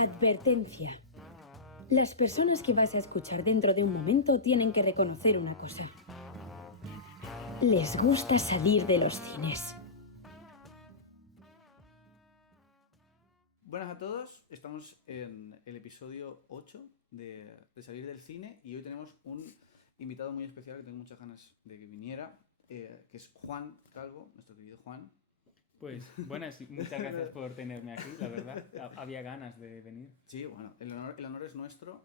Advertencia. Las personas que vas a escuchar dentro de un momento tienen que reconocer una cosa. Les gusta salir de los cines. Buenas a todos, estamos en el episodio 8 de Salir del Cine y hoy tenemos un invitado muy especial que tengo muchas ganas de que viniera, que es Juan Calvo, nuestro querido Juan. Pues buenas, muchas gracias por tenerme aquí, la verdad. Había ganas de venir. Sí, bueno, el honor es nuestro.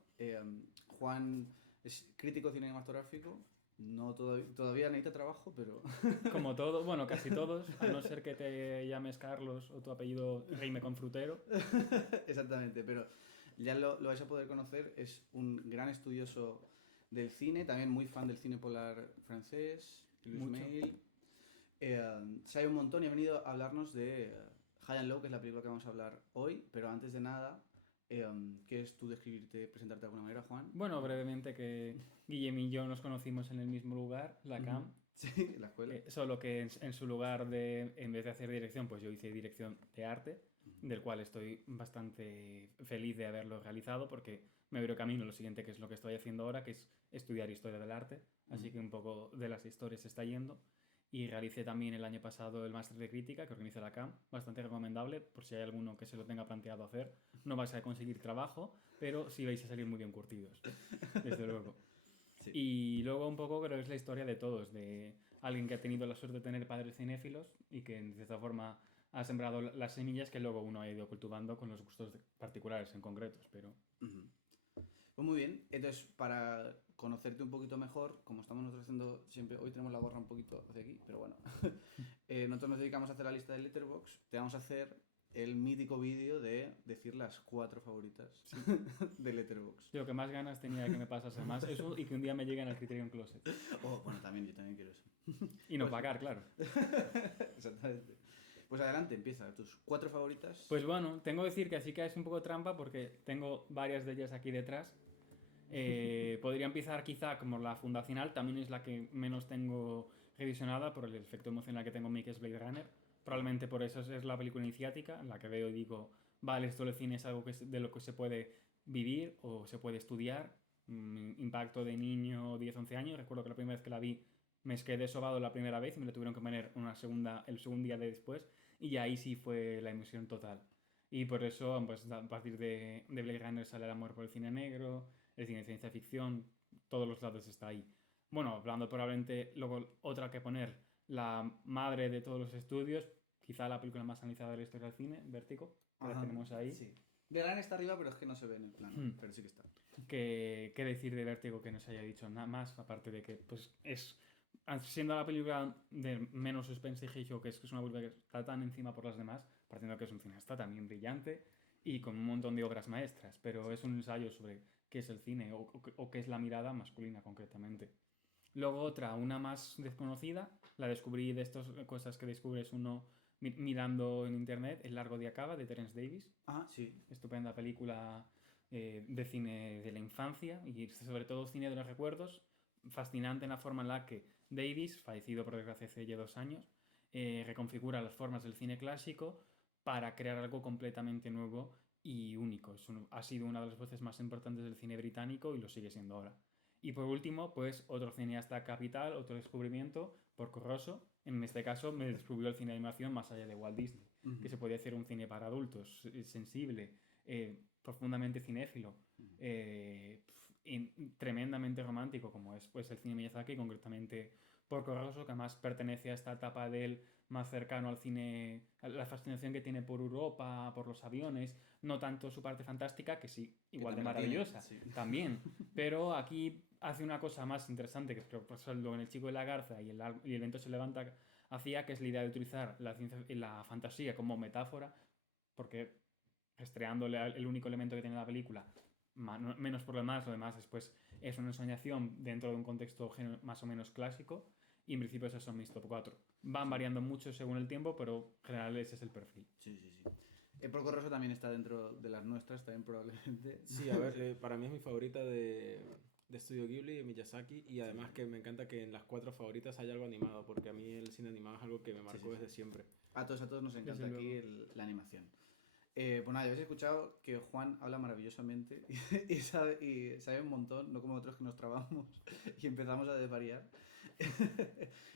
Juan es crítico cinematográfico, no todavía necesita trabajo, pero... Como todo, bueno, casi todos, a no ser que te llames Carlos o tu apellido rime con frutero. Exactamente, pero ya lo vais a poder conocer, es un gran estudioso del cine, también muy fan del cine polar francés, Louis Mail. Sabe un montón y ha venido a hablarnos de High and Low, que es la película que vamos a hablar hoy, pero antes de nada, ¿quieres tú describirte, presentarte de alguna manera, Juan? Bueno, brevemente que Guillem y yo nos conocimos en el mismo lugar, la CAM. Sí, la escuela. Solo que en su lugar en vez de hacer dirección, pues yo hice dirección de arte, del cual estoy bastante feliz de haberlo realizado porque me abrió camino lo siguiente que es lo que estoy haciendo ahora, que es estudiar historia del arte. Así que un poco de las historias se está yendo. Y realicé también el año pasado el máster de crítica que organiza la CAM, bastante recomendable por si hay alguno que se lo tenga planteado hacer. No vais a conseguir trabajo, pero sí vais a salir muy bien curtidos, desde luego. Sí. Y luego un poco creo que es la historia de todos, de alguien que ha tenido la suerte de tener padres cinéfilos y que de cierta forma ha sembrado las semillas que luego uno ha ido cultivando con los gustos particulares en concretos, pero... Pues muy bien, entonces para conocerte un poquito mejor, como estamos nosotros haciendo siempre, hoy tenemos la gorra un poquito hacia aquí, pero bueno, nosotros nos dedicamos a hacer la lista de Letterboxd, te vamos a hacer el mítico vídeo de decir las 4 favoritas de Letterboxd. Lo que más ganas tenía de que me pasase más eso y que un día me lleguen al Criterion Closet. Oh, bueno, también, yo también quiero eso. Y no pagar, claro. Exactamente. Pues adelante, empieza, tus 4 favoritas. Pues bueno, tengo que decir que así que es un poco trampa porque tengo varias de ellas aquí detrás. Podría empezar quizá como la fundacional, también es la que menos tengo revisionada por el efecto emocional que tengo en mí, que es Blade Runner. Probablemente por eso es la película iniciática, en la que veo y digo, vale, esto del cine es algo de lo que se puede vivir o se puede estudiar. Impacto de niño, 10-11 años. Recuerdo que la primera vez que la vi me quedé sobado la primera vez y me la tuvieron que poner el segundo día de después. Y ahí sí fue la emoción total. Y por eso, pues, a partir de Blade Runner sale el amor por el cine negro, el cine de ciencia ficción, todos los lados está ahí. Bueno, hablando probablemente, luego otra que poner, la madre de todos los estudios, quizá la película más analizada de la historia del cine, Vértigo, que la tenemos ahí. Sí. Blade Runner está arriba, pero es que no se ve en el plano, pero sí que está. ¿Qué decir de Vértigo que no se haya dicho nada más? Aparte de que pues es, siendo la película de menos suspense y que es una película que está tan encima por las demás, partiendo que es un cineasta también brillante y con un montón de obras maestras, pero es un ensayo sobre qué es el cine o qué es la mirada masculina concretamente. Luego otra, una más desconocida, la descubrí de estas cosas que descubres uno mirando en internet, El largo día acaba, de Terence Davis. Ah, sí. Estupenda película de cine de la infancia y sobre todo cine de los recuerdos. Fascinante en la forma en la que Davis, fallecido por desgracia hace ya 2 años, reconfigura las formas del cine clásico para crear algo completamente nuevo y único. Ha sido una de las voces más importantes del cine británico y lo sigue siendo ahora. Y por último, pues otro cineasta capital, otro descubrimiento, Porco Rosso. En este caso me descubrió el cine de animación más allá de Walt Disney, que se podía hacer un cine para adultos, sensible, profundamente cinéfilo, tremendamente romántico, como es pues, el cine Miyazaki, concretamente Porco Rosso, que además pertenece a esta etapa de él más cercano al cine, a la fascinación que tiene por Europa, por los aviones, no tanto su parte fantástica, que sí, igual de maravillosa, sí. también, pero aquí hace una cosa más interesante, que por ejemplo en El chico de la garza y el viento se levanta hacía, que es la idea de utilizar la fantasía como metáfora, porque restreándole el único elemento que tiene la película, menos por lo demás después es una ensoñación dentro de un contexto más o menos clásico, y en principio esos son mis top 4. Van variando mucho según el tiempo, pero en general ese es el perfil. Sí. Porco Rosso también está dentro de las nuestras, también probablemente. Sí, a ver, para mí es mi favorita de Studio Ghibli, de Miyazaki, y además que me encanta que en las 4 favoritas haya algo animado, porque a mí el cine animado es algo que me marcó desde siempre. A todos nos encanta aquí la animación. Pues nada, ya habéis escuchado que Juan habla maravillosamente y sabe un montón, no como otros que nos trabamos y empezamos a desvariar.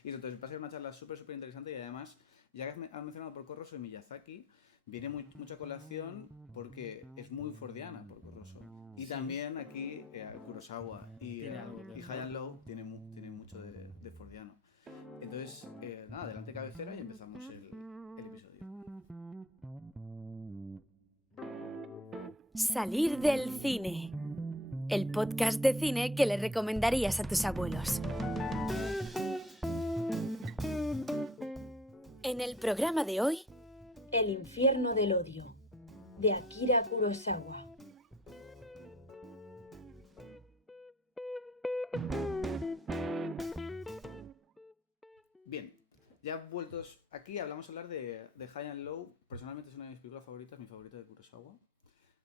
Y entonces va a ser una charla súper, súper interesante y además, ya que has mencionado Porco Rosso y Miyazaki, viene mucha colación porque es muy fordiana Porco Rosso. Y Sí. también aquí Kurosawa Tiene algo de y Ford. Hayao Lowe tiene mucho de fordiano. Entonces, nada, adelante cabecera y empezamos el episodio. Salir del cine. El podcast de cine que le recomendarías a tus abuelos. En el programa de hoy, El infierno del odio, de Akira Kurosawa. Bien, ya vueltos aquí, hablamos a hablar de High and Low. Personalmente es una de mis películas favoritas, mi favorita de Kurosawa.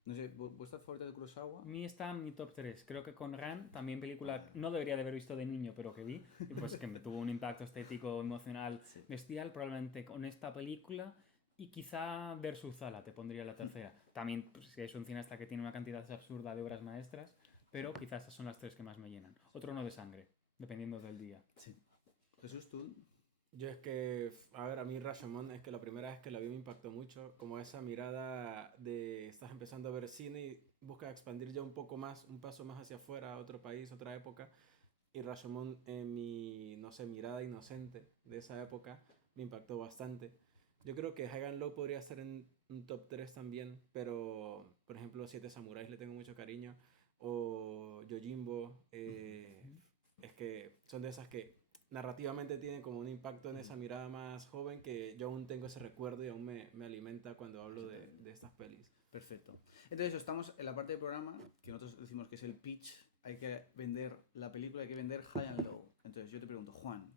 No sé, ¿vuestra favorita de Kurosawa? A mí está en mi top 3. Creo que con Ran, también película no debería de haber visto de niño, pero que vi, y pues que me tuvo un impacto estético, emocional, bestial. Probablemente con esta película y quizá Versus Zala te pondría la tercera. También pues, si es un cineasta que tiene una cantidad absurda de obras maestras, pero quizás estas son las tres que más me llenan. Otro no de sangre, dependiendo del día. Sí. Jesús, tú. Yo es que, a ver, a mí Rashomon es que la primera vez que la vi me impactó mucho, como esa mirada de estás empezando a ver cine y buscas expandir ya un poco más, un paso más hacia afuera, a otro país, otra época. Y Rashomon en mi, no sé, mirada inocente de esa época me impactó bastante. Yo creo que High and Low podría estar en un top 3 también, pero por ejemplo Siete Samuráis le tengo mucho cariño, o Yojimbo, es que son de esas que narrativamente tienen como un impacto en esa mirada más joven que yo aún tengo ese recuerdo y aún me alimenta cuando hablo de estas pelis. Perfecto. Entonces, estamos en la parte del programa que nosotros decimos que es el pitch. Hay que vender la película, hay que vender High and Low. Entonces, yo te pregunto, Juan,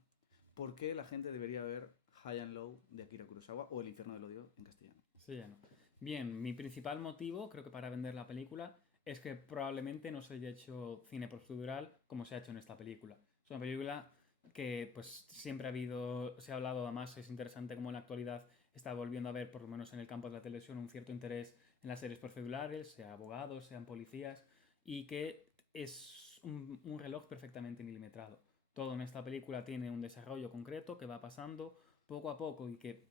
¿por qué la gente debería ver High and Low de Akira Kurosawa o El infierno del odio en castellano? Sí, ya no. Bien, mi principal motivo, creo que para vender la película, es que probablemente no se haya hecho cine procedural como se ha hecho en esta película. Es una película que pues siempre ha habido, se ha hablado, además es interesante como en la actualidad está volviendo a ver, por lo menos en el campo de la televisión, un cierto interés en las series procedurales, sean abogados, sean policías, y que es un reloj perfectamente milimetrado. Todo en esta película tiene un desarrollo concreto que va pasando poco a poco y que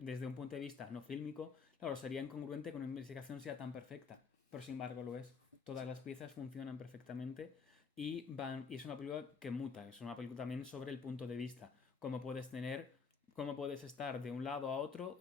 desde un punto de vista no fílmico, claro, sería incongruente que una investigación sea tan perfecta, pero sin embargo lo es. Todas las piezas funcionan perfectamente y es una película que muta, es una película también sobre el punto de vista, cómo puedes estar de un lado a otro,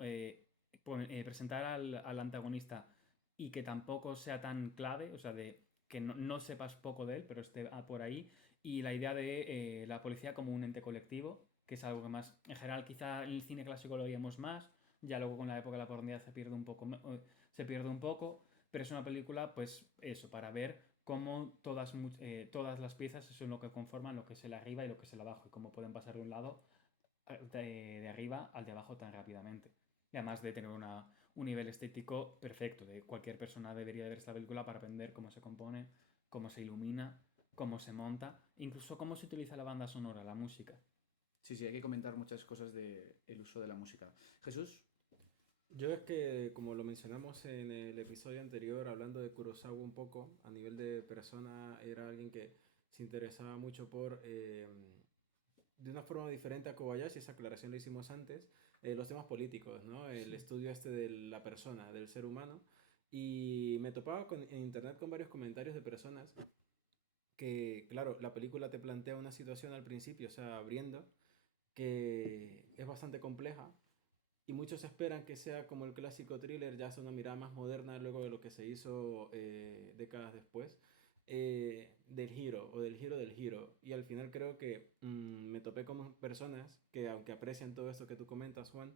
presentar al antagonista y que tampoco sea tan clave, o sea, de que no sepas poco de él, pero esté por ahí, y la idea de la policía como un ente colectivo, que es algo que más, en general, quizá en el cine clásico lo veíamos más, ya luego con la época de la modernidad se pierde un poco, pero es una película, pues eso, para ver cómo todas las piezas son lo que conforman lo que es el arriba y lo que es el abajo, y cómo pueden pasar de un lado de arriba al de abajo tan rápidamente. Y además de tener un nivel estético perfecto, de cualquier persona debería ver esta película para aprender cómo se compone, cómo se ilumina, cómo se monta, incluso cómo se utiliza la banda sonora, la música. Sí, sí, hay que comentar muchas cosas del uso de la música. Jesús. Yo es que, como lo mencionamos en el episodio anterior, hablando de Kurosawa un poco, a nivel de persona, era alguien que se interesaba mucho de una forma diferente a Kobayashi, esa aclaración la hicimos antes, los temas políticos, ¿no? El estudio este de la persona, del ser humano. Y me topaba en internet con varios comentarios de personas que, claro, la película te plantea una situación al principio, o sea, abriendo, que es bastante compleja y muchos esperan que sea como el clásico thriller, ya sea una mirada más moderna luego de lo que se hizo décadas después, del giro o del giro del giro. Y al final creo que me topé con personas que, aunque aprecian todo esto que tú comentas, Juan,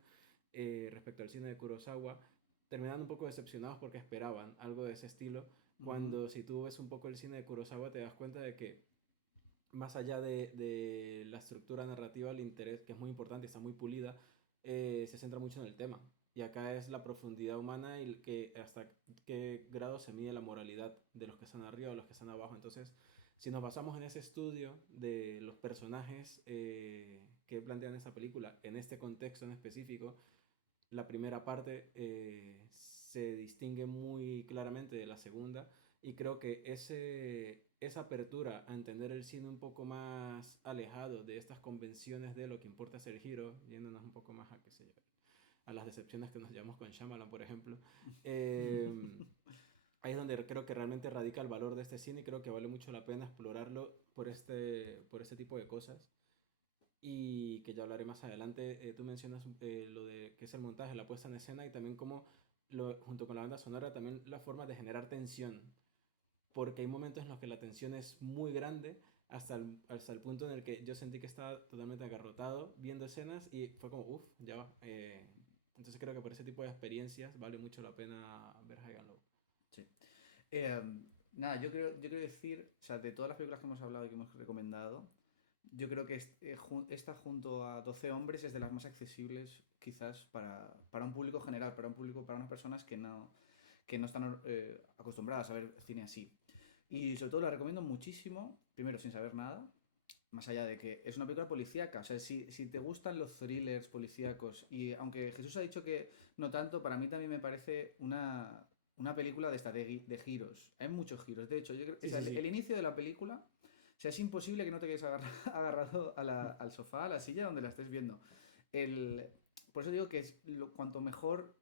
respecto al cine de Kurosawa, terminan un poco decepcionados porque esperaban algo de ese estilo, cuando si tú ves un poco el cine de Kurosawa te das cuenta de que más allá de la estructura narrativa, el interés, que es muy importante y está muy pulida, se centra mucho en el tema. Y acá es la profundidad humana y que hasta qué grado se mide la moralidad de los que están arriba o los que están abajo. Entonces, si nos basamos en ese estudio de los personajes que plantean esta película, en este contexto en específico, la primera parte se distingue muy claramente de la segunda y creo que esa apertura a entender el cine un poco más alejado de estas convenciones de lo que importa es el giro, yéndonos un poco más a, qué sé yo, a las decepciones que nos llevamos con Shyamalan, por ejemplo, eh, ahí es donde creo que realmente radica el valor de este cine y creo que vale mucho la pena explorarlo por este tipo de cosas y que ya hablaré más adelante. Tú mencionas lo de que es el montaje, la puesta en escena y también como junto con la banda sonora también la forma de generar tensión, porque hay momentos en los que la tensión es muy grande hasta el punto en el que yo sentí que estaba totalmente agarrotado viendo escenas y fue como, uff, ya va. Entonces creo que por ese tipo de experiencias vale mucho la pena ver High and Low. Sí. Nada, yo creo decir, o sea, de todas las películas que hemos hablado y que hemos recomendado, yo creo que esta junto a 12 hombres es de las más accesibles quizás para un público general, para un público, para unas personas que no están acostumbradas a ver cine así. Y sobre todo la recomiendo muchísimo, primero sin saber nada, más allá de que es una película policíaca. O sea, si te gustan los thrillers policíacos, y aunque Jesús ha dicho que no tanto, para mí también me parece una película de giros. Hay muchos giros. De hecho, yo creo, Sí, o sea, sí, sí. el inicio de la película, o sea, es imposible que no te quedes agarrado al sofá, a la silla donde la estés viendo. El, por eso digo que cuanto mejor,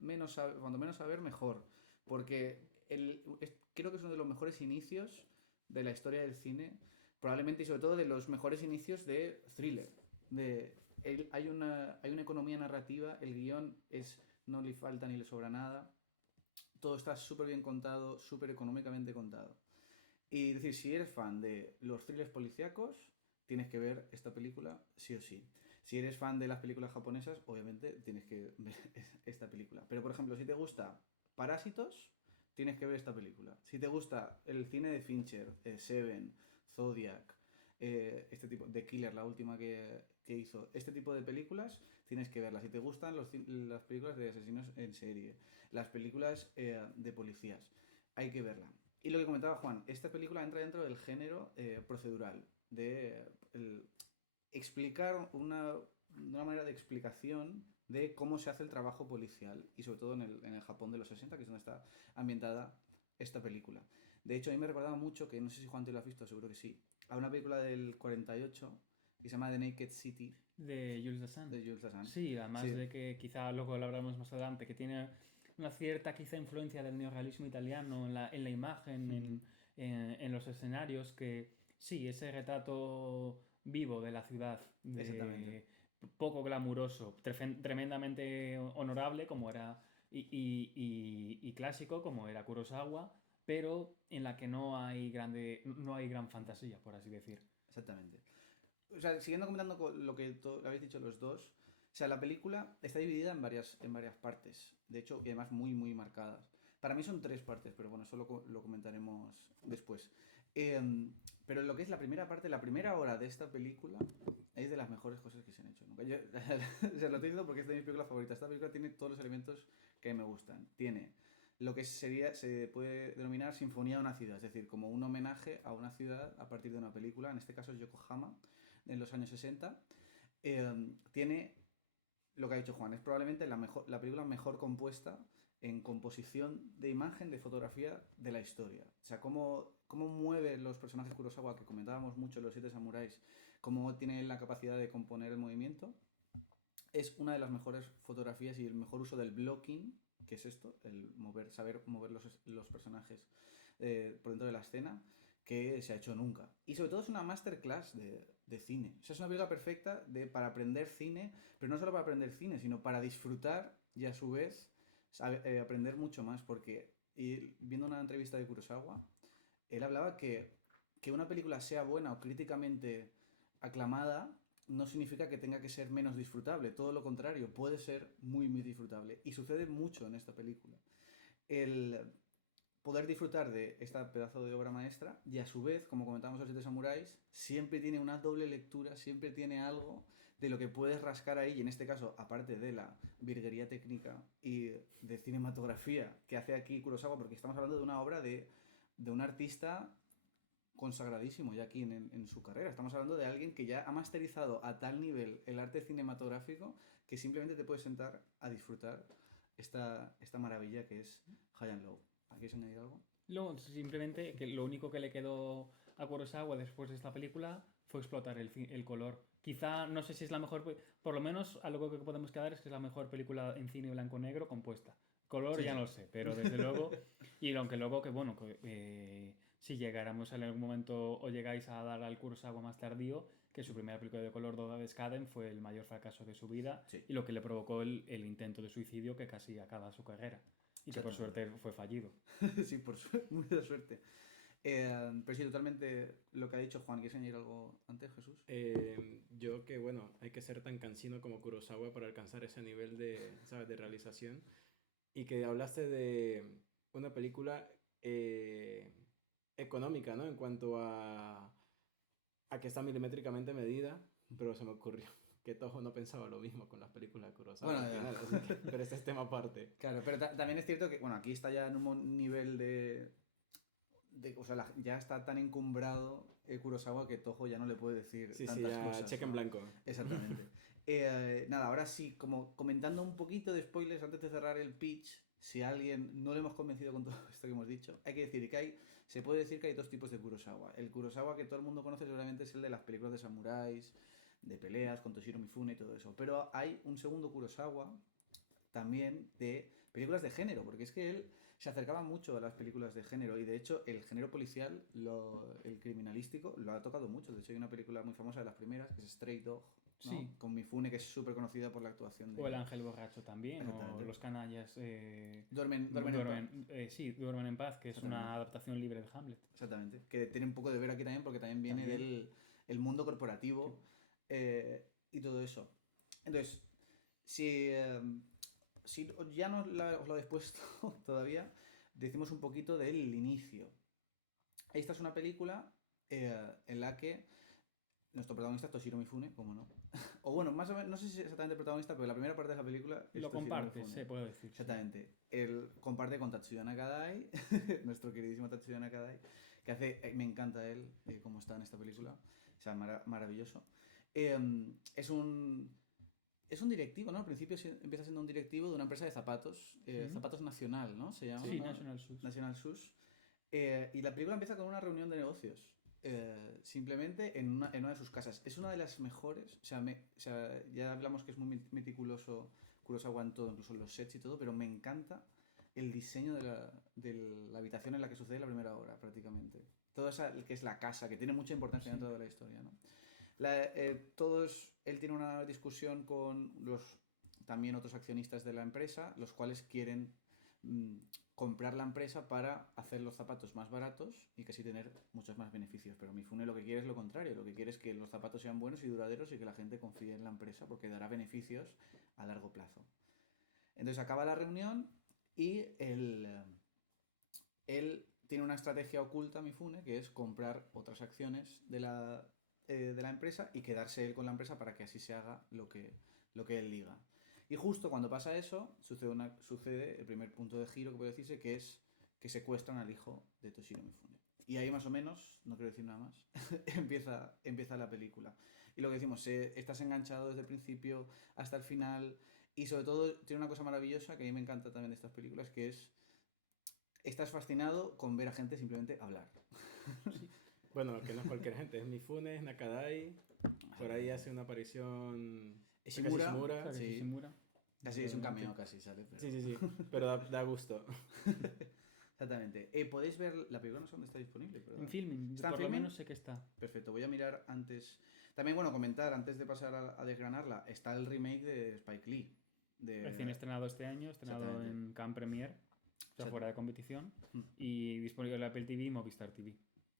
cuanto menos saber, mejor. Porque creo que es uno de los mejores inicios de la historia del cine, probablemente y sobre todo de los mejores inicios de thriller. Hay una economía narrativa, el guión no le falta ni le sobra nada, todo está súper bien contado, súper económicamente contado. Y decir, si eres fan de los thrillers policíacos, tienes que ver esta película sí o sí. Si eres fan de las películas japonesas, obviamente tienes que ver esta película. Pero por ejemplo, si te gusta Parásitos, tienes que ver esta película. Si te gusta el cine de Fincher, Seven, Zodiac, este tipo de Killer, la última que hizo, este tipo de películas, tienes que verlas. Si te gustan las películas de asesinos en serie, las películas de policías, hay que verla. Y lo que comentaba Juan, esta película entra dentro del género procedural, explicar una manera de explicación de cómo se hace el trabajo policial y sobre todo en el Japón de los 60, que es donde está ambientada esta película. De hecho, a mí me recordaba mucho, que no sé si Juan te lo has visto, seguro que sí, a una película del 48 que se llama The Naked City. De Jules Dassin. De Jules Dassin. Sí, además Sí. de que quizá luego lo hablaremos más adelante, que tiene una cierta quizá influencia del neorrealismo italiano en la imagen, en los escenarios, que sí, ese retrato vivo de la ciudad, Exactamente. poco glamuroso, tremendamente honorable como era y clásico como era Kurosawa, pero en la que no hay gran fantasía, por así decir. Exactamente. O sea, siguiendo comentando con lo que habéis dicho los dos, o sea, la película está dividida en varias partes, de hecho, y además muy, muy marcadas. Para mí son tres partes, pero bueno, eso lo comentaremos después. Pero lo que es la primera parte, la primera hora de esta película, es de las mejores cosas que se han hecho nunca. O sea, lo estoy diciendo porque es de mis películas favoritas. Esta película tiene todos los elementos que me gustan. Tiene lo que se puede denominar Sinfonía de una ciudad, es decir, como un homenaje a una ciudad a partir de una película, en este caso es Yokohama, en los años 60. Tiene lo que ha dicho Juan, es probablemente la película mejor compuesta en composición de imagen, de fotografía de la historia. O sea, cómo mueve los personajes Kurosawa, que comentábamos mucho en Los Siete Samuráis, cómo tiene la capacidad de componer el movimiento. Es una de las mejores fotografías y el mejor uso del blocking, que es esto, saber mover los personajes por dentro de la escena, que se ha hecho nunca. Y sobre todo es una masterclass de cine. O sea, es una película perfecta para aprender cine, pero no solo para aprender cine, sino para disfrutar y a su vez aprender mucho más. Porque viendo una entrevista de Kurosawa, él hablaba que una película sea buena o críticamente aclamada no significa que tenga que ser menos disfrutable. Todo lo contrario, puede ser muy, muy disfrutable. Y sucede mucho en esta película. El poder disfrutar de esta pedazo de obra maestra y a su vez, como comentábamos en Los Siete Samuráis, siempre tiene una doble lectura, siempre tiene algo de lo que puedes rascar ahí, y en este caso, aparte de la virguería técnica y de cinematografía que hace aquí Kurosawa, porque estamos hablando de una obra de un artista consagradísimo ya aquí en su carrera. Estamos hablando de alguien que ya ha masterizado a tal nivel el arte cinematográfico que simplemente te puedes sentar a disfrutar esta maravilla que es High and Low. ¿Quieres añadir algo? Luego, simplemente que lo único que le quedó a Kurosawa después de esta película fue explotar el color. Quizá, no sé si es la mejor, por lo menos algo que podemos quedar es que es la mejor película en cine blanco-negro compuesta. Color Sí, ya sí. no lo sé, pero desde luego, y aunque luego que bueno, si llegáramos en algún momento o llegáis a dar al Kurosawa más tardío, que su primera película de color, Doga Beskaden, fue el mayor fracaso de su vida Sí. y lo que le provocó el intento de suicidio que casi acaba su carrera y que por suerte fue fallido. Sí, por suerte, mucha suerte. Pero sí, totalmente lo que ha dicho Juan. ¿Quieres añadir algo antes, Jesús? Yo que, bueno, hay que ser tan cansino como Kurosawa para alcanzar ese nivel de, ¿sabes?, de realización. Y que hablaste de una película económica, ¿no? En cuanto a que está milimétricamente medida, pero se me ocurrió que Toho no pensaba lo mismo con las películas de Kurosawa Bueno, al final, así que, pero ese es tema aparte. Claro, pero también es cierto que, bueno, aquí está ya en un nivel o sea, ya está tan encumbrado Kurosawa que Toho ya no le puede decir Sí, tantas ya cosas. cheque ¿no? en blanco. Exactamente. Nada, ahora sí, como comentando un poquito de spoilers antes de cerrar el pitch, si a alguien no le hemos convencido con todo esto que hemos dicho, hay que decir que se puede decir que hay dos tipos de Kurosawa. El Kurosawa que todo el mundo conoce seguramente es el de las películas de samuráis, de peleas, con Toshiro Mifune y todo eso. Pero hay un segundo Kurosawa también de películas de género, porque es que él se acercaba mucho a las películas de género y de hecho el género policial, el criminalístico, lo ha tocado mucho. De hecho hay una película muy famosa de las primeras que es Stray Dog, ¿no? Sí. Con Mifune, que es súper conocida por la actuación de... O El Ángel Borracho también, o Exactamente. Los Canallas Duermen en paz. sí, Duermen en Paz, que es una adaptación libre de Hamlet. Exactamente, que tiene un poco de ver aquí también porque también viene del el mundo corporativo y todo eso. Entonces, si ya no os lo habéis puesto todavía, decimos un poquito del inicio. Esta es una película en la que nuestro protagonista es Toshiro Mifune, como no. O bueno, más o menos, no sé si es exactamente protagonista, pero la primera parte de la película es Lo Toshiro comparte, Mifune. se puede decir. Exactamente. Él comparte con Tatsuya Nakadai, nuestro queridísimo Tatsuya Nakadai, que me encanta él, cómo está en esta película. O sea, maravilloso. Es un directivo, ¿no? Al principio empieza siendo un directivo de una empresa de zapatos, Zapatos Nacional, ¿no? Se llama. Sí, ¿no? National Shoes. National Shoes. Y la película empieza con una reunión de negocios. Simplemente en una de sus casas. Es una de las mejores. O sea, ya hablamos que es muy meticuloso Kurosawa en todo, incluso en los sets y todo, pero me encanta el diseño de la habitación en la que sucede la primera hora, prácticamente. Toda esa que es la casa, que tiene mucha importancia dentro de la historia, ¿no? Él tiene una discusión con también otros accionistas de la empresa, los cuales quieren comprar la empresa para hacer los zapatos más baratos y que así tener muchos más beneficios. Pero Mifune lo que quiere es lo contrario, lo que quiere es que los zapatos sean buenos y duraderos y que la gente confíe en la empresa porque dará beneficios a largo plazo. Entonces acaba la reunión y él tiene una estrategia oculta, Mifune, que es comprar otras acciones de la empresa y quedarse él con la empresa para que así se haga lo que él diga. Y justo cuando pasa eso, sucede el primer punto de giro que puede decirse, que es que secuestran al hijo de Toshiro Mifune. Y ahí más o menos, no quiero decir nada más, empieza la película. Y lo que decimos, estás enganchado desde el principio hasta el final y sobre todo tiene una cosa maravillosa que a mí me encanta también de estas películas, que es estás fascinado con ver a gente simplemente hablar. Sí. Bueno, que no es cualquier gente, es Mifune, es Nakadai, por ahí hace una aparición Ishimura. Claro, Sí. Ishimura. Casi es un cameo, casi sale. Pero... Sí, pero da gusto. Exactamente. ¿Podéis ver la película? No sé dónde está disponible. Pero... En Filmin, ¿Está en por Filmin? lo menos sé que está. Perfecto, voy a mirar antes. También, bueno, comentar, antes de pasar a desgranarla, está el remake de Spike Lee. Recién estrenado este año, estrenado en Cannes Premiere, o sea, fuera de competición, y disponible en Apple TV y Movistar TV.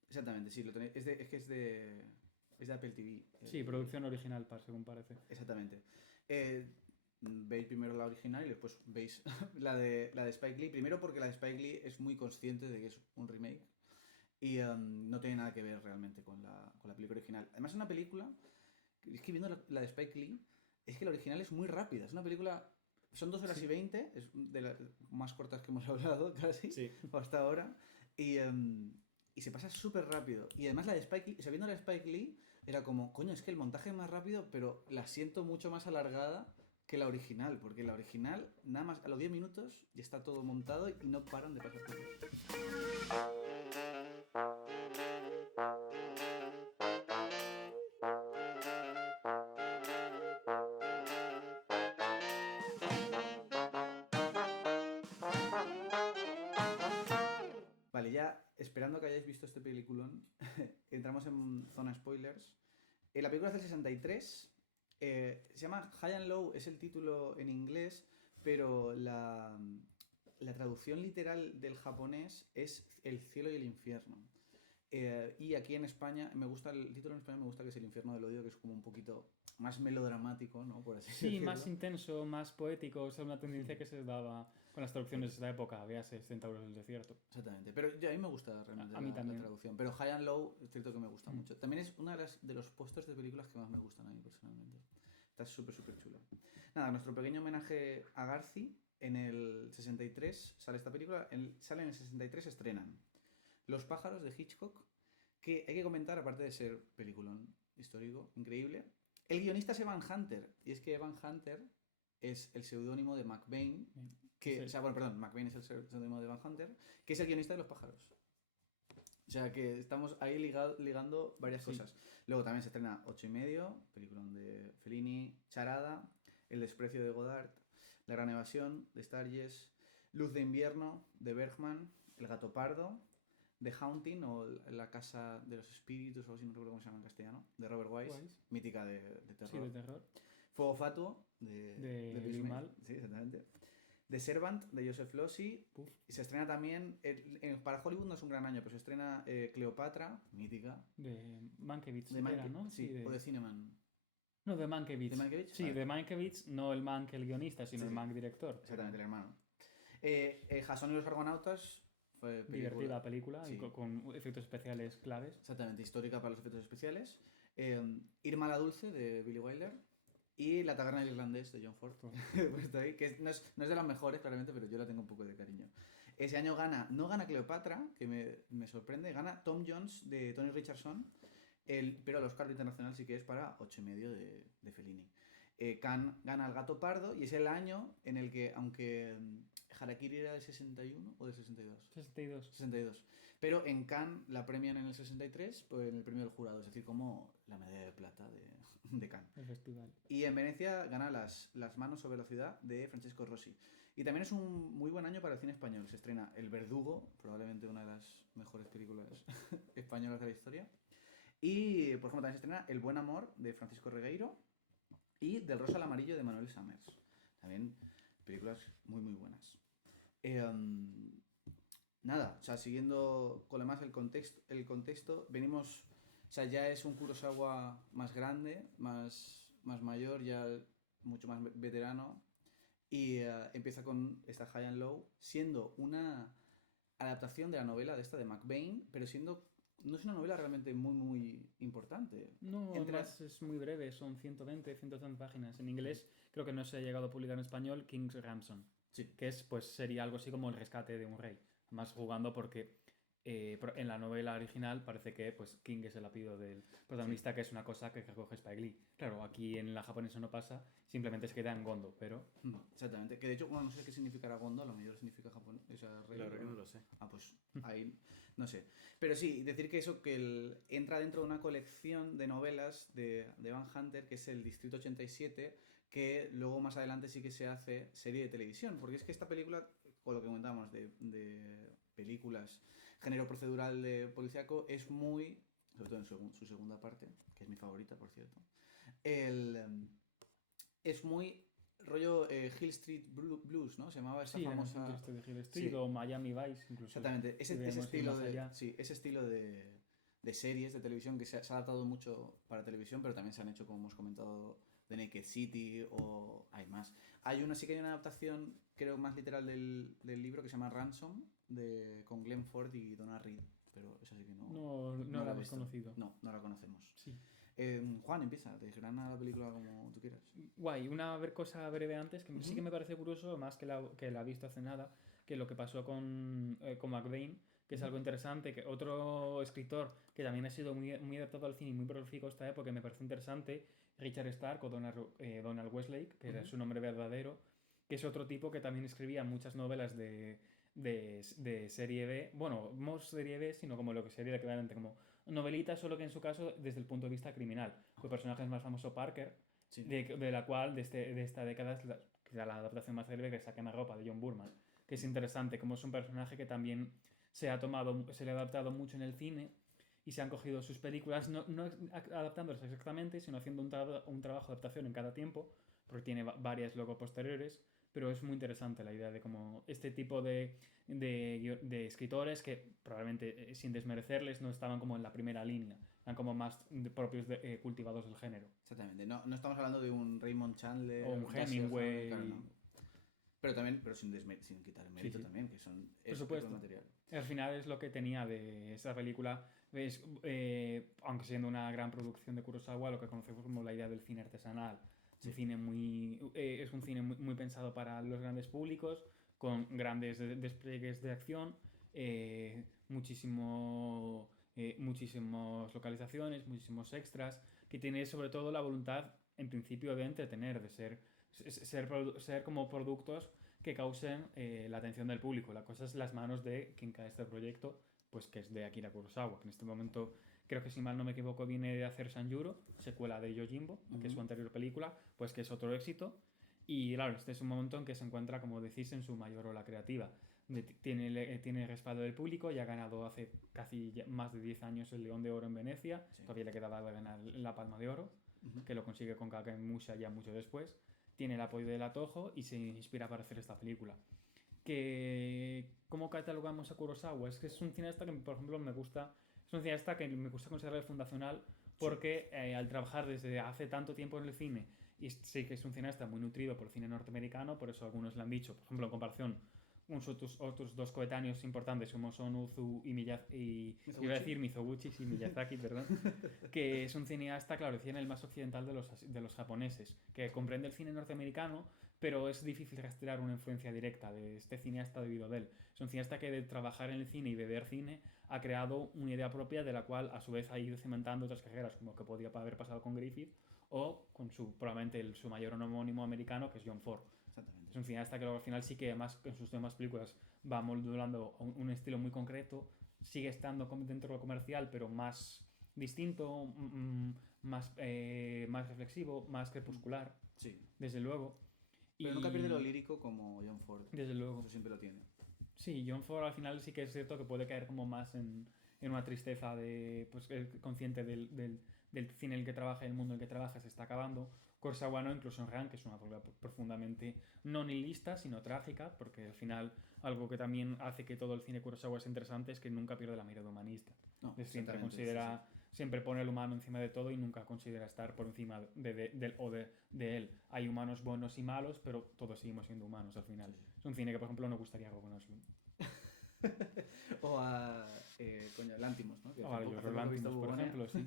Exactamente, sí, lo tenéis. Es de Apple TV. Sí, producción original, según parece. Exactamente. Veis primero la original y después veis la de Spike Lee. Primero porque la de Spike Lee es muy consciente de que es un remake y no tiene nada que ver realmente con la película original. Además es una película, es que viendo la de Spike Lee, es que la original es muy rápida. Es una película, son 2 horas y 20, es de las más cortas que hemos hablado casi, hasta ahora. Y se pasa súper rápido. Y además la de Spike Lee, o sea, viendo la de Spike Lee, era como, coño, es que el montaje es más rápido, pero la siento mucho más alargada que la original, porque la original, nada más a los 10 minutos ya está todo montado y no paran de pasar cosas. Vale, ya esperando que hayáis visto este peliculón, entramos en zona spoilers. La película es del 63, se llama High and Low, es el título en inglés, pero la traducción literal del japonés es El cielo y el infierno. Y aquí en España, el título en español me gusta, que es El infierno del odio, que es como un poquito más melodramático, ¿no? Por así Sí, decirlo. más intenso, más poético, es una tendencia que se daba con las traducciones de esta época, véase Centauros del Desierto. Exactamente, pero a mí me gusta realmente A mí también. la traducción. Pero High and Low es cierto que me gusta mucho. También es uno de los pósters de películas que más me gustan a mí personalmente. Está súper, súper chulo. Nada, nuestro pequeño homenaje a Garci. En el 63 sale esta película, sale en el 63, estrenan Los pájaros de Hitchcock, que hay que comentar, aparte de ser peliculón histórico, increíble. El guionista es Evan Hunter, y es que Evan Hunter es el seudónimo de McBain, Sí. o sea, bueno, perdón, McBain es el seudónimo de Evan Hunter, que es el guionista de Los pájaros. O sea que estamos ahí ligando varias cosas. Luego también se estrena 8:30, peliculón de Fellini, Charada, El desprecio de Godard, La gran evasión de Sturges, Luz de invierno de Bergman, El gato pardo, The Haunting o La casa de los espíritus, o algo así, no recuerdo cómo se llama en castellano, de Robert Wise. Mítica de terror. Sí, de terror. Fuego fatuo de Luis Mal. Sí, exactamente. The Servant de Joseph Losey. Y se estrena también, para Hollywood no es un gran año, pero se estrena Cleopatra, mítica. De Mankiewicz, De ¿no? Sí, o de Cineman. No, de Mankiewicz. ¿De Mankiewicz? Sí, de Mankiewicz, no el Mank el guionista, sino Sí, el Mank director. Exactamente, el hermano. Jason y los argonautas fue Divertida película, sí. y con efectos especiales claves. Exactamente, histórica para los efectos especiales. Irma la dulce de Billy Wilder. Y La taberna del irlandés de John Ford. Puesto ahí, que no es de las mejores, claramente, pero yo la tengo un poco de cariño. Ese año no gana Cleopatra, que me sorprende, gana Tom Jones de Tony Richardson, pero el Oscar internacional sí que es para 8:30 de Fellini. Cannes gana El gato pardo, y es el año en el que, aunque Harakiri era del 61 o del 62. 62. Pero en Cannes la premian en el 63 pues, en el premio del jurado, es decir, como la medalla de plata de Cannes. El festival. Y en Venecia gana las manos sobre la ciudad de Francesco Rossi. Y también es un muy buen año para el cine español. Se estrena El verdugo, probablemente una de las mejores películas españolas de la historia. Y, por ejemplo, también se estrena El buen amor de Francisco Regueiro y Del rosa al amarillo de Manuel Summers. También películas muy, muy buenas. Nada, o sea, siguiendo con lo más el contexto, venimos, o sea, ya es un Kurosawa más grande, más mayor, ya mucho más veterano, y empieza con esta High and Low, siendo una adaptación de la novela de esta de McBain, pero no es una novela realmente muy, muy importante. No, además es muy breve, son 120 páginas. En inglés creo que no se ha llegado a publicar en español, King's Ransom. Sí. Que sería algo así como el rescate de un rey. Además jugando porque en la novela original parece que pues, King es el apellido del protagonista, sí, que es una cosa que recoge Spike Lee. Claro, aquí en la japonesa no pasa, simplemente se queda en Gondo, pero... Exactamente, que de hecho, bueno, no sé qué significará Gondo, a lo mejor significa japonés. La verdad que no lo sé. Pues ahí, no sé. Pero sí, decir que eso, que entra dentro de una colección de novelas de Van Hunter, que es el Distrito 87, que luego más adelante sí que se hace serie de televisión, porque es que esta película, con lo que comentábamos de películas, género procedural de policíaco, es muy, sobre todo en su segunda parte, que es mi favorita, por cierto, es muy rollo Hill Street Blues, ¿no? Se llamaba esa famosa... Hill Street, sí, o Miami Vice, incluso. Exactamente, ese estilo de series de televisión que se ha adaptado mucho para televisión, pero también se han hecho, como hemos comentado, de Naked City, o hay más. Sí que hay una adaptación, creo, más literal del libro, que se llama Ransom, con Glenn Ford y Donna Reed, pero esa sí que no la hemos conocido. No la conocemos. Sí. Juan, empieza, desgrana la película como tú quieras. Guay, una cosa breve antes, que sí que me parece curioso, más que la he visto hace nada, que lo que pasó con McBain, que es algo interesante, que otro escritor que también ha sido muy, muy adaptado al cine y muy prolífico esta época, que me parece interesante, Richard Stark o Donald Westlake, que era su nombre verdadero, que es otro tipo que también escribía muchas novelas de serie B, bueno, no serie B, sino como lo que sería equivalente, como novelitas, solo que en su caso desde el punto de vista criminal. Su personaje es más famoso, Parker, Sí. de la cual de esta década es la adaptación más célebre, que es A quemarropa, de John Burman, que es interesante, como es un personaje que también se le ha adaptado mucho en el cine y se han cogido sus películas, no adaptándolas exactamente, sino haciendo un trabajo de adaptación en cada tiempo, porque tiene varias luego posteriores, pero es muy interesante la idea de cómo este tipo de escritores que probablemente, sin desmerecerles, no estaban como en la primera línea, eran como más propios cultivados del género. Exactamente. No, no estamos hablando de un Raymond Chandler O un Hemingway. Claro, no. Pero también, pero sin quitar el mérito Sí. también, que son Por supuesto. material. Al final es lo que tenía de esa película, es, aunque siendo una gran producción de Kurosawa, lo que conocemos como la idea del cine artesanal. Sí. Es un cine muy pensado para los grandes públicos, con grandes despliegues de acción, muchísimas localizaciones, muchísimos extras, que tiene sobre todo la voluntad, en principio, de entretener, de ser como productos que causen la atención del público. La cosa es las manos de quien cae este proyecto, pues que es de Akira Kurosawa, que en este momento, creo que si mal no me equivoco, viene de hacer Sanjuro, secuela de Yojimbo, que es su anterior película, pues que es otro éxito. Y claro, este es un momento en que se encuentra, como decís, en su mayor ola creativa. Tiene respaldo del público, ya ha ganado hace casi más de 10 años el León de Oro en Venecia, sí. Todavía le quedaba ganar la Palma de Oro, que lo consigue con Kagemusha ya mucho después. Tiene el apoyo del Atojo y se inspira para hacer esta película. ¿Cómo catalogamos a Kurosawa? Es que es un cineasta que, por ejemplo, me gusta considerar fundacional porque al trabajar desde hace tanto tiempo en el cine, y sé que es un cineasta muy nutrido por el cine norteamericano, por eso algunos le han dicho, por ejemplo, en comparación, otros dos coetáneos importantes como son Ozu y Mizoguchi y Miyazaki, perdón, que es un cineasta, claro, decían el más occidental de los japoneses, que comprende el cine norteamericano, pero es difícil rastrear una influencia directa de este cineasta debido a él. Es un cineasta que de trabajar en el cine y de ver cine ha creado una idea propia de la cual a su vez ha ido cimentando otras carreras, como que podía haber pasado con Griffith o con probablemente su mayor homónimo americano, que es John Ford. Exactamente. Es un cineasta que luego al final sí que además en sus demás películas va modulando un estilo muy concreto, sigue estando dentro de lo comercial, pero más distinto, más reflexivo, más crepuscular, sí. Desde luego. Pero nunca pierde lo lírico como John Ford. Desde luego. Eso siempre lo tiene. Sí, John Ford al final sí que es cierto que puede caer como más en una tristeza de, pues, consciente del cine en el que trabaja y el mundo en el que trabaja se está acabando. Kurosawa no, incluso en Ran, que es una película profundamente no nihilista, sino trágica, porque al final algo que también hace que todo el cine Kurosawa es interesante es que nunca pierde la mirada humanista. No, siempre considera, siempre pone el humano encima de todo y nunca considera estar por encima de él. Hay humanos buenos y malos, pero todos seguimos siendo humanos al final. Sí. Es un cine que, por ejemplo, no gustaría reconocerlo. O a Lantimos, ¿no? Que o a los Lantimos, por ejemplo, sí.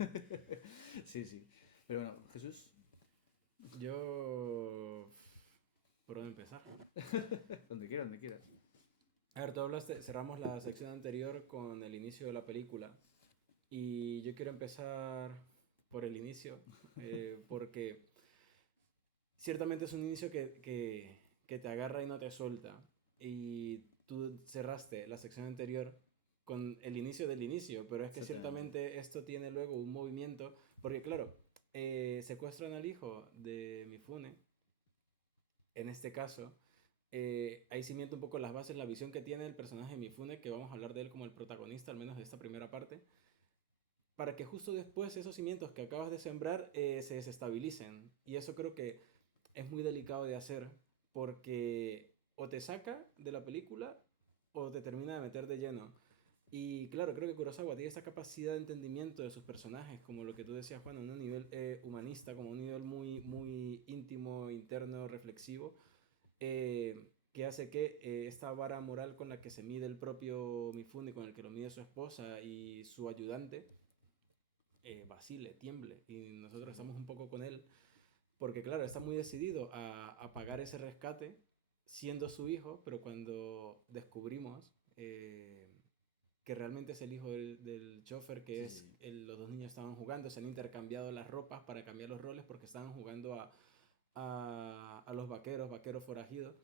Sí, sí. Pero bueno, Jesús. Yo... ¿Por dónde empezar? donde quieras. A ver, tú hablaste, cerramos la sección anterior con el inicio de la película y yo quiero empezar por el inicio porque ciertamente es un inicio que te agarra y no te suelta, y tú cerraste la sección anterior con el inicio del inicio, pero es que ciertamente esto tiene luego un movimiento, porque claro, secuestran al hijo de Mifune, en este caso, ahí cimienta un poco las bases, la visión que tiene el personaje de Mifune, que vamos a hablar de él como el protagonista, al menos de esta primera parte, para que justo después esos cimientos que acabas de sembrar se desestabilicen. Y eso creo que es muy delicado de hacer, porque o te saca de la película o te termina de meter de lleno. Y claro, creo que Kurosawa tiene esa capacidad de entendimiento de sus personajes, como lo que tú decías, Juan, a un nivel humanista, como un nivel muy, muy íntimo, interno, reflexivo, que hace que esta vara moral con la que se mide el propio Mifune, con el que lo mide su esposa y su ayudante, vacile, tiemble. Y nosotros estamos un poco con él, porque claro, está muy decidido a pagar ese rescate siendo su hijo, pero cuando descubrimos que realmente es el hijo del chofer, que es los dos niños estaban jugando, se han intercambiado las ropas para cambiar los roles porque estaban jugando a los vaqueros forajidos.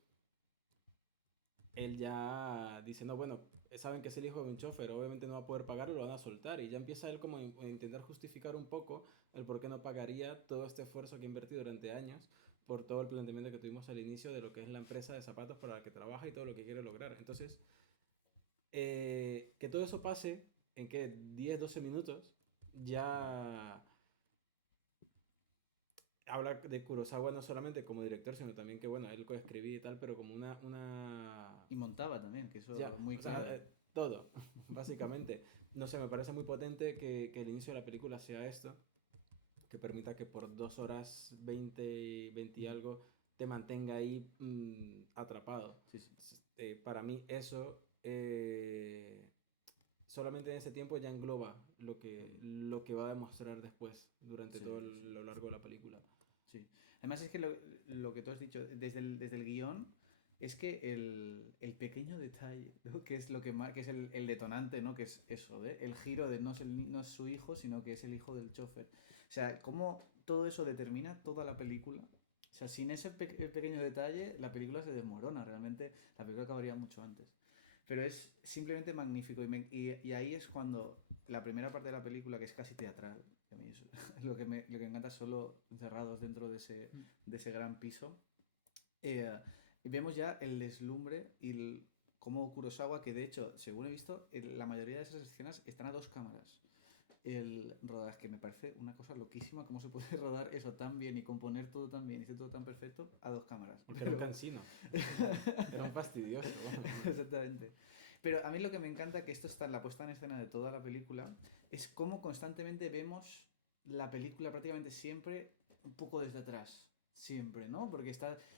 Él ya dice, no, bueno, saben que es el hijo de un chofer, obviamente no va a poder pagarlo, lo van a soltar. Y ya empieza él como a intentar justificar un poco el por qué no pagaría todo este esfuerzo que ha invertido durante años por todo el planteamiento que tuvimos al inicio de lo que es la empresa de zapatos para la que trabaja y todo lo que quiere lograr. Entonces, que todo eso pase en que 10, 12 minutos, ya habla de Kurosawa no solamente como director, sino también que, bueno, él coescribía y tal, pero como una... Y montaba también, que eso Ya, muy o sea, clave. todo, básicamente. No sé, me parece muy potente que el inicio de la película sea esto, que permita que por 2 horas 20 y algo te mantenga ahí atrapado. Sí, sí. Para mí eso, solamente en ese tiempo ya engloba lo que va a demostrar después, durante Sí, todo sí. lo largo de la película. Sí. Además es que lo que tú has dicho, desde el guión, es que el pequeño detalle, ¿no? Que es lo que es el detonante, ¿no? Que es eso, el giro de no es su hijo, sino que es el hijo del chofer. O sea, cómo todo eso determina toda la película. O sea, sin ese pequeño detalle, la película se desmorona. Realmente la película acabaría mucho antes. Pero es simplemente magnífico. Y ahí es cuando la primera parte de la película, que es casi teatral, a mí eso, lo que me encanta, solo encerrados dentro de ese gran piso. eh, y vemos ya el deslumbre y cómo Kurosawa, que de hecho, según he visto, la mayoría de esas escenas están a dos cámaras. El rodaje, que me parece una cosa loquísima, cómo se puede rodar eso tan bien y componer todo tan bien y hacer todo tan perfecto a dos cámaras. Porque era un cansino, era un fastidioso. Exactamente. Pero a mí lo que me encanta, que esto está en la puesta en escena de toda la película, es cómo constantemente vemos la película prácticamente siempre un poco desde atrás. Siempre, ¿no? Porque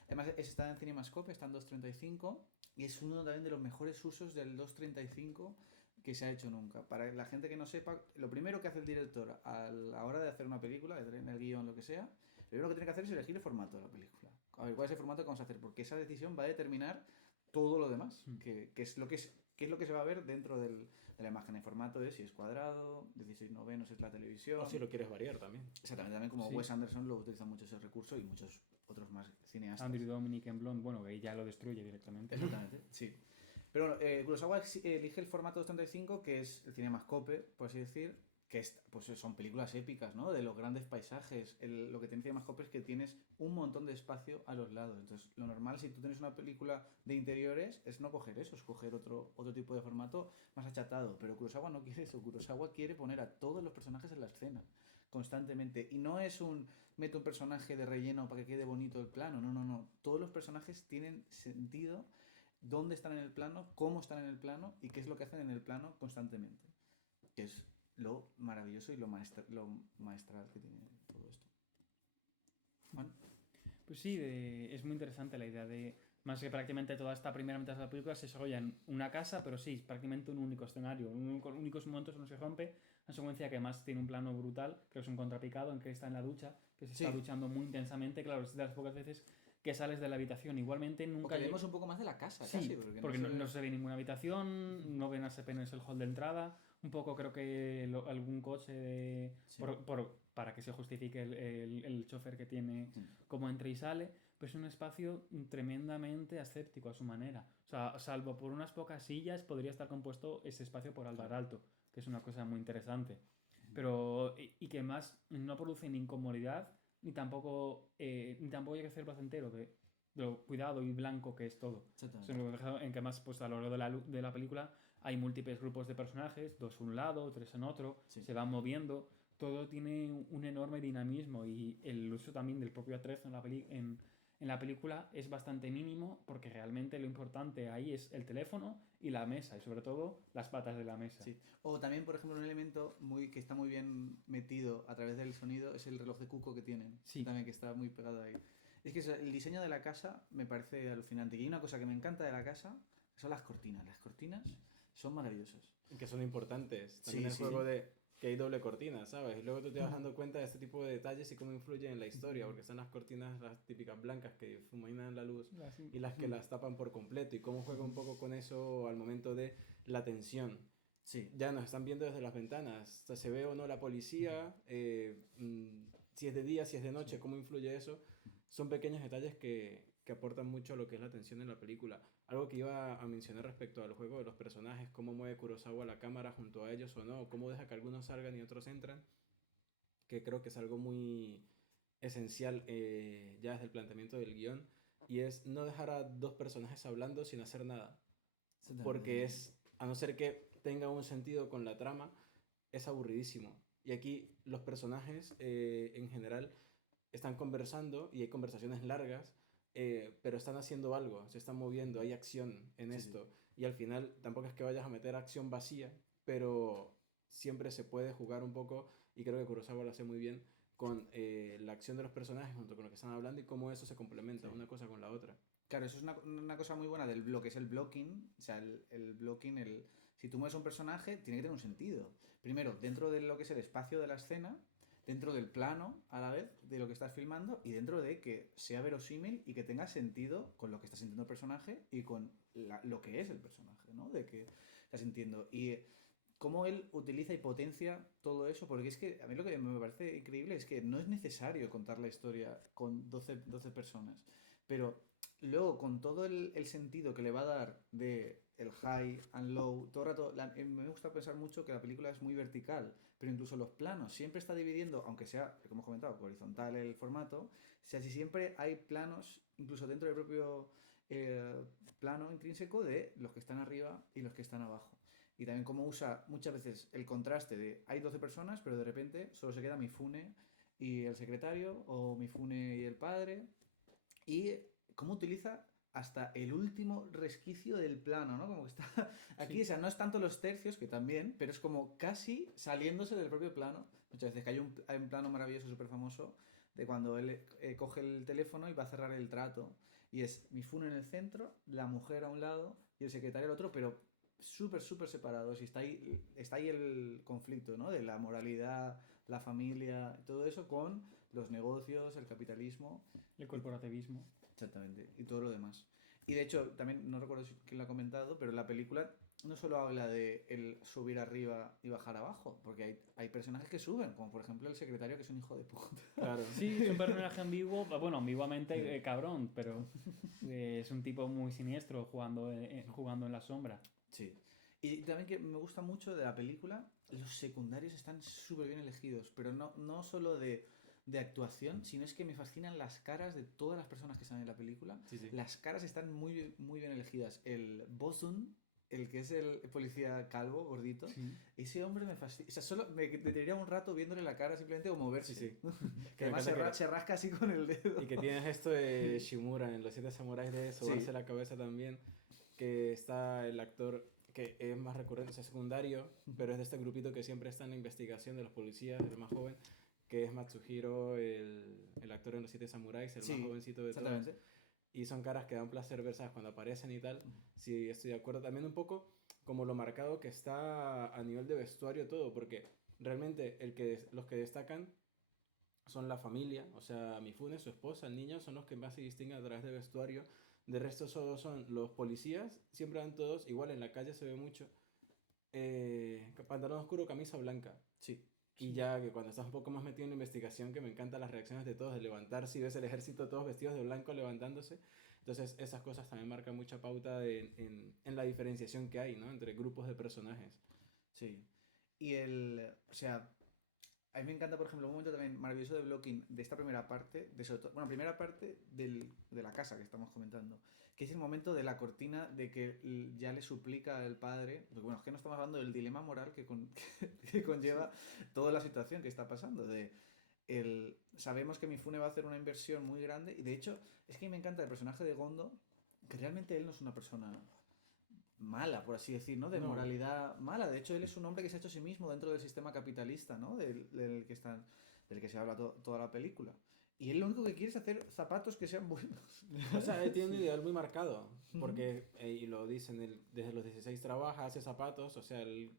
además está en CinemaScope, está en 2.35 y es uno también de los mejores usos del 2.35 que se ha hecho nunca. Para la gente que no sepa, lo primero que hace el director a la hora de hacer una película, de tener el guión, lo que sea, lo primero que tiene que hacer es elegir el formato de la película. A ver, ¿cuál es el formato que vamos a hacer? Porque esa decisión va a determinar todo lo demás, que es lo que se va a ver dentro de la imagen. El formato es si es cuadrado, 16 novenos es la televisión. O si lo quieres variar también. Exactamente, también como Sí. Wes Anderson lo utiliza mucho ese recurso y muchos otros más cineastas. Andrew Dominic en Blonde, bueno, que ya lo destruye directamente. Exactamente, sí. Pero bueno, Kurosawa elige el formato 2.35, que es el CinemaScope, por así decir, que pues son películas épicas, ¿no? De los grandes paisajes. Lo que tiene CinemaScope es que tienes un montón de espacio a los lados. Entonces, lo normal, si tú tienes una película de interiores, es no coger eso, es coger otro tipo de formato más achatado. Pero Kurosawa no quiere eso. Kurosawa quiere poner a todos los personajes en la escena constantemente. Y no es mete un personaje de relleno para que quede bonito el plano. No, no, no. Todos los personajes tienen sentido, dónde están en el plano, cómo están en el plano y qué es lo que hacen en el plano constantemente. Que es lo maravilloso y lo maestral que tiene todo esto. Bueno. Pues sí, es muy interesante la idea de... Más que prácticamente toda esta primera mitad de la película se desarrolla en una casa, pero sí, prácticamente un único escenario, únicos momentos donde se rompe, una secuencia que además tiene un plano brutal, creo que es un contrapicado en que está en la ducha, que se está duchando muy intensamente, claro, es de las pocas veces que sales de la habitación. Igualmente nunca... Porque vemos un poco más de la casa, sí, casi. Porque no se ve ninguna habitación, no ven apenas el hall de entrada, un poco creo que algún coche para que se justifique el chofer que tiene cómo entra y sale, pues es un espacio tremendamente aséptico a su manera. O sea, salvo por unas pocas sillas, podría estar compuesto ese espacio por Alvar Alto, que es una cosa muy interesante. Pero, y que más no produce ni incomodidad, ni tampoco hay que hacer placentero de lo cuidado y blanco que es todo. En que más, pues a lo largo de la película hay múltiples grupos de personajes, 2 en un lado, 3 en otro, se van moviendo, todo tiene un enorme dinamismo y el uso también del propio atrezo en la película es bastante mínimo porque realmente lo importante ahí es el teléfono y la mesa y sobre todo las patas de la mesa. Sí. O también, por ejemplo, un elemento que está muy bien metido a través del sonido es el reloj de cuco que tienen, también, que está muy pegado ahí. Es que el diseño de la casa me parece alucinante. Y hay una cosa que me encanta de la casa, son las cortinas. Las cortinas son maravillosas. Que son importantes. También el juego de que hay doble cortina, ¿sabes? Y luego tú te vas dando cuenta de este tipo de detalles y cómo influyen en la historia, porque están las cortinas, las típicas blancas que difuminan la luz y las que las tapan por completo, y cómo juega un poco con eso al momento de la tensión. Sí. Ya nos están viendo desde las ventanas. O sea, se ve o no la policía, si es de día, si es de noche, Sí. cómo influye eso. Son pequeños detalles que aportan mucho a lo que es la tensión en la película. Algo que iba a mencionar respecto al juego de los personajes, cómo mueve Kurosawa la cámara junto a ellos o no, cómo deja que algunos salgan y otros entran, que creo que es algo muy esencial ya desde el planteamiento del guión, y es no dejar a dos personajes hablando sin hacer nada, porque es, a no ser que tenga un sentido con la trama, es aburridísimo. Y aquí los personajes en general están conversando y hay conversaciones largas, pero están haciendo algo, se están moviendo, hay acción en Sí, esto. Y al final tampoco es que vayas a meter acción vacía, pero siempre se puede jugar un poco, y creo que Kurosawa lo hace muy bien, con la acción de los personajes junto con lo que están hablando y cómo eso se complementa sí. una cosa con la otra. Claro, eso es una cosa muy buena lo que es el blocking. O sea, el blocking, si tú mueves a un personaje, tiene que tener un sentido. Primero, dentro de lo que es el espacio de la escena, dentro del plano, a la vez, de lo que estás filmando, y dentro de que sea verosímil y que tenga sentido con lo que está sintiendo el personaje y con lo que es el personaje, ¿no? De que estás sintiendo. Y cómo él utiliza y potencia todo eso, porque es que a mí lo que me parece increíble es que no es necesario contar la historia con doce personas, pero luego con todo el sentido que le va a dar de el high and low, todo el rato, me gusta pensar mucho que la película es muy vertical, pero incluso los planos siempre está dividiendo, aunque sea, como hemos comentado, horizontal el formato, o sea, si siempre hay planos, incluso dentro del propio plano intrínseco de los que están arriba y los que están abajo. Y también cómo usa muchas veces el contraste de hay 12 personas, pero de repente solo se queda Mifune y el secretario, o Mifune y el padre. Y cómo utiliza hasta el último resquicio del plano, ¿no? Como que está aquí, Sí. o sea, no es tanto los tercios, que también, pero es como casi saliéndose del propio plano. Muchas veces que hay un plano maravilloso, súper famoso, de cuando él coge el teléfono y va a cerrar el trato. Y es Mifune en el centro, la mujer a un lado y el secretario al otro, pero súper, súper separados. Y está ahí el conflicto, ¿no? De la moralidad, la familia, todo eso con los negocios, el capitalismo. El corporativismo. Exactamente, y todo lo demás. Y de hecho, también no recuerdo quién lo ha comentado, pero la película no solo habla de el subir arriba y bajar abajo, porque hay personajes que suben, como por ejemplo el secretario, que es un hijo de puta. Claro. Sí, es un personaje ambiguo, bueno, ambiguamente cabrón, pero es un tipo muy siniestro jugando en la sombra. Sí. Y también que me gusta mucho de la película, los secundarios están súper bien elegidos, pero no solo de actuación, sino es que me fascinan las caras de todas las personas que están en la película. Sí, sí. Las caras están muy, muy bien elegidas. El Bosun, el que es el policía calvo, gordito, Sí. ese hombre me fascina. O sea, solo me detendría un rato viéndole la cara simplemente o moverse. Sí, sí. Que además se rasca así con el dedo. Y que tienes esto de Shimura en Los Siete Samuráis, de sobarse Sí. la cabeza también, que está el actor que es más recurrente, o sea, secundario, pero es de este grupito que siempre está en la investigación de los policías, el más joven, que es Matsuhiro, el actor en Los Siete Samuráis, el más Sí, jovencito de todos. exactamente. Y son caras que dan placer ver, ¿sabes? Cuando aparecen y tal. Sí, estoy de acuerdo. También un poco como lo marcado que está a nivel de vestuario todo, porque realmente los que destacan son la familia, o sea, Mifune, su esposa, el niño, son los que más se distinguen a través de vestuario. De resto solo son los policías, siempre van todos, igual en la calle se ve mucho, pantalón oscuro, camisa blanca. Sí. Y ya que cuando estás un poco más metido en la investigación, que me encantan las reacciones de todos, de levantarse y ves el ejército todos vestidos de blanco levantándose. Entonces esas cosas también marcan mucha pauta en la diferenciación que hay, ¿no? Entre grupos de personajes. Sí. O sea, a mí me encanta, por ejemplo, un momento también maravilloso de blocking de esta primera parte, bueno, primera parte de la casa que estamos comentando, que es el momento de la cortina de que ya le suplica al padre, porque bueno, es que no estamos hablando del dilema moral que conlleva toda la situación que está pasando, sabemos que Mifune va a hacer una inversión muy grande, y de hecho, es que me encanta el personaje de Gondo, que realmente él no es una persona mala, por así decir, ¿no? De No. moralidad mala. De hecho, él es un hombre que se ha hecho a sí mismo dentro del sistema capitalista, ¿no? Del que se habla toda la película. Y él lo único que quiere es hacer zapatos que sean buenos. O sea, él tiene un ideal muy marcado, porque, y lo dicen, él desde los 16 trabaja, hace zapatos, o sea, él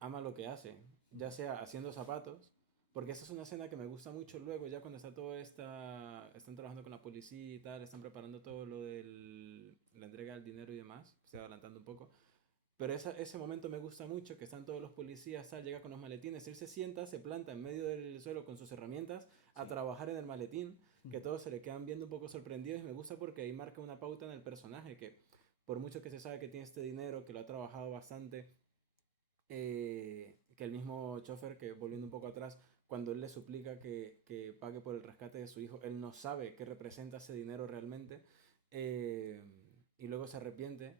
ama lo que hace, ya sea haciendo zapatos, porque esa es una escena que me gusta mucho luego, ya cuando están trabajando con la policía y tal, están preparando todo lo de la entrega del dinero y demás, estoy adelantando un poco, Pero ese momento me gusta mucho, que están todos los policías, tal, llega con los maletines, él se sienta, se planta en medio del suelo con sus herramientas a trabajar en el maletín, que todos se le quedan viendo un poco sorprendidos y me gusta porque ahí marca una pauta en el personaje, que por mucho que se sabe que tiene este dinero, que lo ha trabajado bastante, que el mismo chofer, que volviendo un poco atrás, cuando él le suplica que pague por el rescate de su hijo, él no sabe qué representa ese dinero realmente, y luego se arrepiente.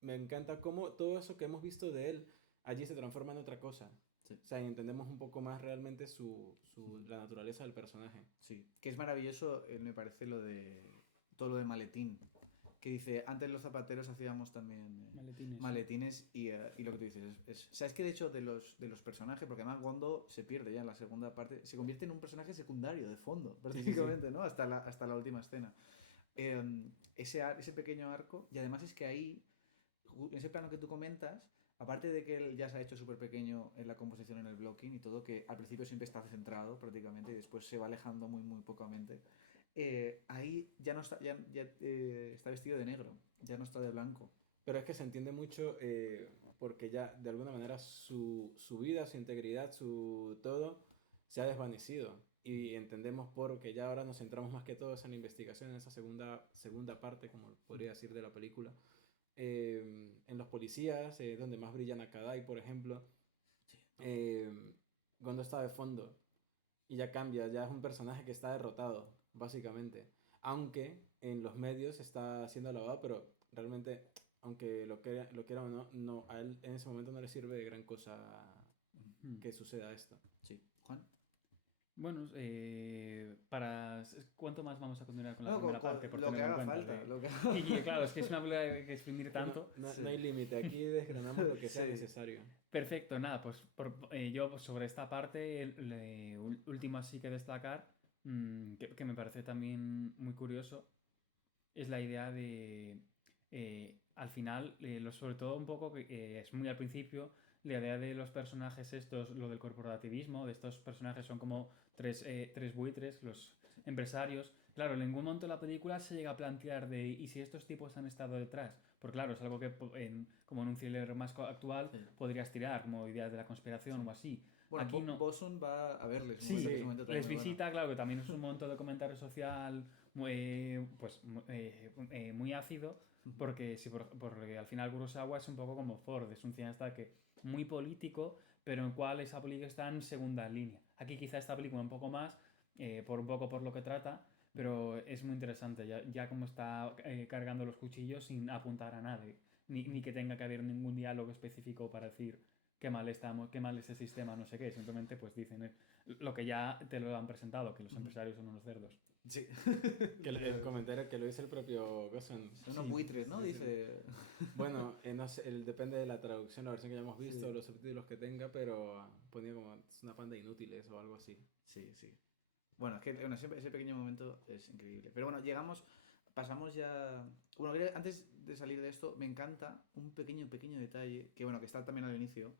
Me encanta cómo todo eso que hemos visto de él allí se transforma en otra cosa. Sí. O sea, y entendemos un poco más realmente la naturaleza del personaje. Sí, que es maravilloso, me parece todo lo de maletín. Que dice, antes los zapateros hacíamos también maletines y lo que tú dices o sea, es que de hecho de los personajes, porque además Gondo se pierde ya en la segunda parte, se convierte en un personaje secundario, de fondo, prácticamente, ¿no? Hasta la última escena. Ese pequeño arco, y además es que ahí, en ese plano que tú comentas, aparte de que él ya se ha hecho súper pequeño en la composición, en el blocking y todo, que al principio siempre está centrado prácticamente y después se va alejando muy, muy pocamente, ahí ya no está, está vestido de negro, ya no está de blanco. Pero es que se entiende mucho porque ya de alguna manera su vida, su integridad, su todo se ha desvanecido. Y entendemos porque ya ahora nos centramos más que todo en la investigación, en esa segunda parte, como podría decir, de la película. En los policías, donde más brillan a Kadai, por ejemplo, Gondo está de fondo y ya cambia, ya es un personaje que está derrotado, básicamente. Aunque en los medios está siendo alabado, pero realmente, aunque lo quiera o no, a él en ese momento no le sirve de gran cosa que suceda esto. Sí. Juan. Bueno, ¿cuánto más vamos a continuar con la primera parte? Por lo que haga falta. Y claro, es que es una película que exprimir tanto. No hay límite, aquí desgranamos lo que sea necesario. Perfecto, nada, pues yo sobre esta parte, último así que destacar, que me parece también muy curioso, es la idea de, al final, sobre todo un poco, que es muy al principio, la idea de los personajes estos, lo del corporativismo, de estos personajes son como tres buitres, los empresarios. Claro, en ningún momento de la película se llega a plantear de ¿y si estos tipos han estado detrás? Porque claro, es algo que como en un thriller más actual podrías tirar, como ideas de la conspiración o así. Bueno, aquí no. Bosun va a verles. Sí, les visita, claro, que también es un momento de comentario social muy ácido, porque al final Kurosawa es un poco como Ford, es un cineasta que muy político, pero en el cual esa película está en segunda línea. Aquí quizá esta película un poco más, por lo que trata, pero es muy interesante, ya como está cargando los cuchillos sin apuntar a nadie, ni que tenga que haber ningún diálogo específico para decir qué mal estamos, qué mal este sistema, no sé qué, simplemente pues dicen lo que ya te lo han presentado, que los empresarios son unos cerdos. Sí. Que el comentario que lo dice el propio Gosson. Son unos buitres, ¿no? Dice. Bueno, no sé, depende de la traducción, la versión que hayamos visto, los subtítulos que tenga, pero ponía como es una panda de inútiles o algo así. Sí. Bueno, es que ese pequeño momento es increíble. Pero bueno, pasamos ya. Bueno, antes de salir de esto, me encanta un pequeño detalle, que bueno, que está también al inicio,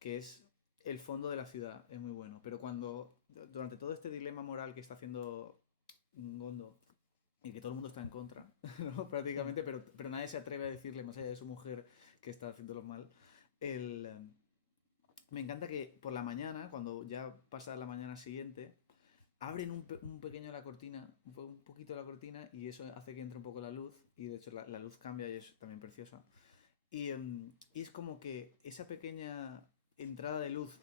que es el fondo de la ciudad, es muy bueno. Pero durante todo este dilema moral que está haciendo Gondo, y que todo el mundo está en contra, ¿no? Prácticamente, pero nadie se atreve a decirle, más allá de su mujer, que está haciéndolo mal. Me encanta que por la mañana, cuando ya pasa la mañana siguiente, abren un pequeño la cortina, un poquito la cortina, y eso hace que entre un poco la luz, y de hecho la luz cambia y es también preciosa. Y es como que esa pequeña entrada de luz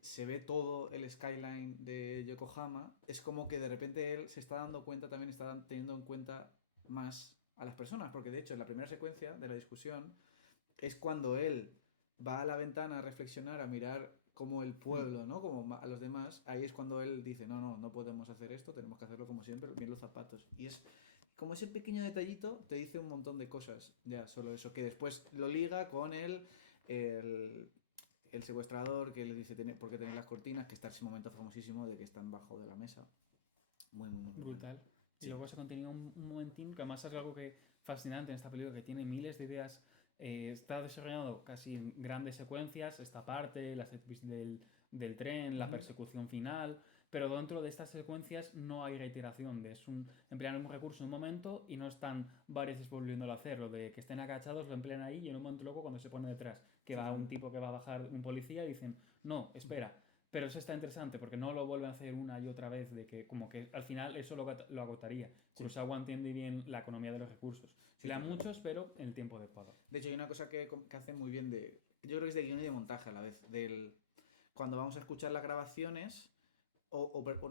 se ve todo el skyline de Yokohama, es como que de repente él se está dando cuenta, también está teniendo en cuenta más a las personas, porque de hecho en la primera secuencia de la discusión es cuando él va a la ventana a reflexionar, a mirar como el pueblo, ¿no? Como a los demás, ahí es cuando él dice, no podemos hacer esto, tenemos que hacerlo como siempre, bien los zapatos. Y es como ese pequeño detallito te dice un montón de cosas, ya solo eso, que después lo liga con el secuestrador que le dice por qué tener las cortinas, que está ese momento famosísimo de que están bajo de la mesa. Muy brutal. Sí. Y luego se continúa un momentín, que además es algo que fascinante en esta película, que tiene miles de ideas. Está desarrollado casi en grandes secuencias, esta parte, la set piece del tren, la persecución final, pero dentro de estas secuencias no hay reiteración, emplean un recurso en un momento y no están varias veces volviéndolo a hacer, lo de que estén agachados lo emplean ahí y en un momento luego cuando se pone detrás, que va un tipo que va a bajar un policía y dicen, no, espera. Pero eso está interesante porque no lo vuelven a hacer una y otra vez, de que como que al final eso lo agotaría. Kurosawa entiende bien la economía de los recursos. Se le dan muchos, pero en el tiempo adecuado. De hecho, hay una cosa que hace muy bien yo creo que es de guión y de montaje a la vez. Cuando vamos a escuchar las grabaciones,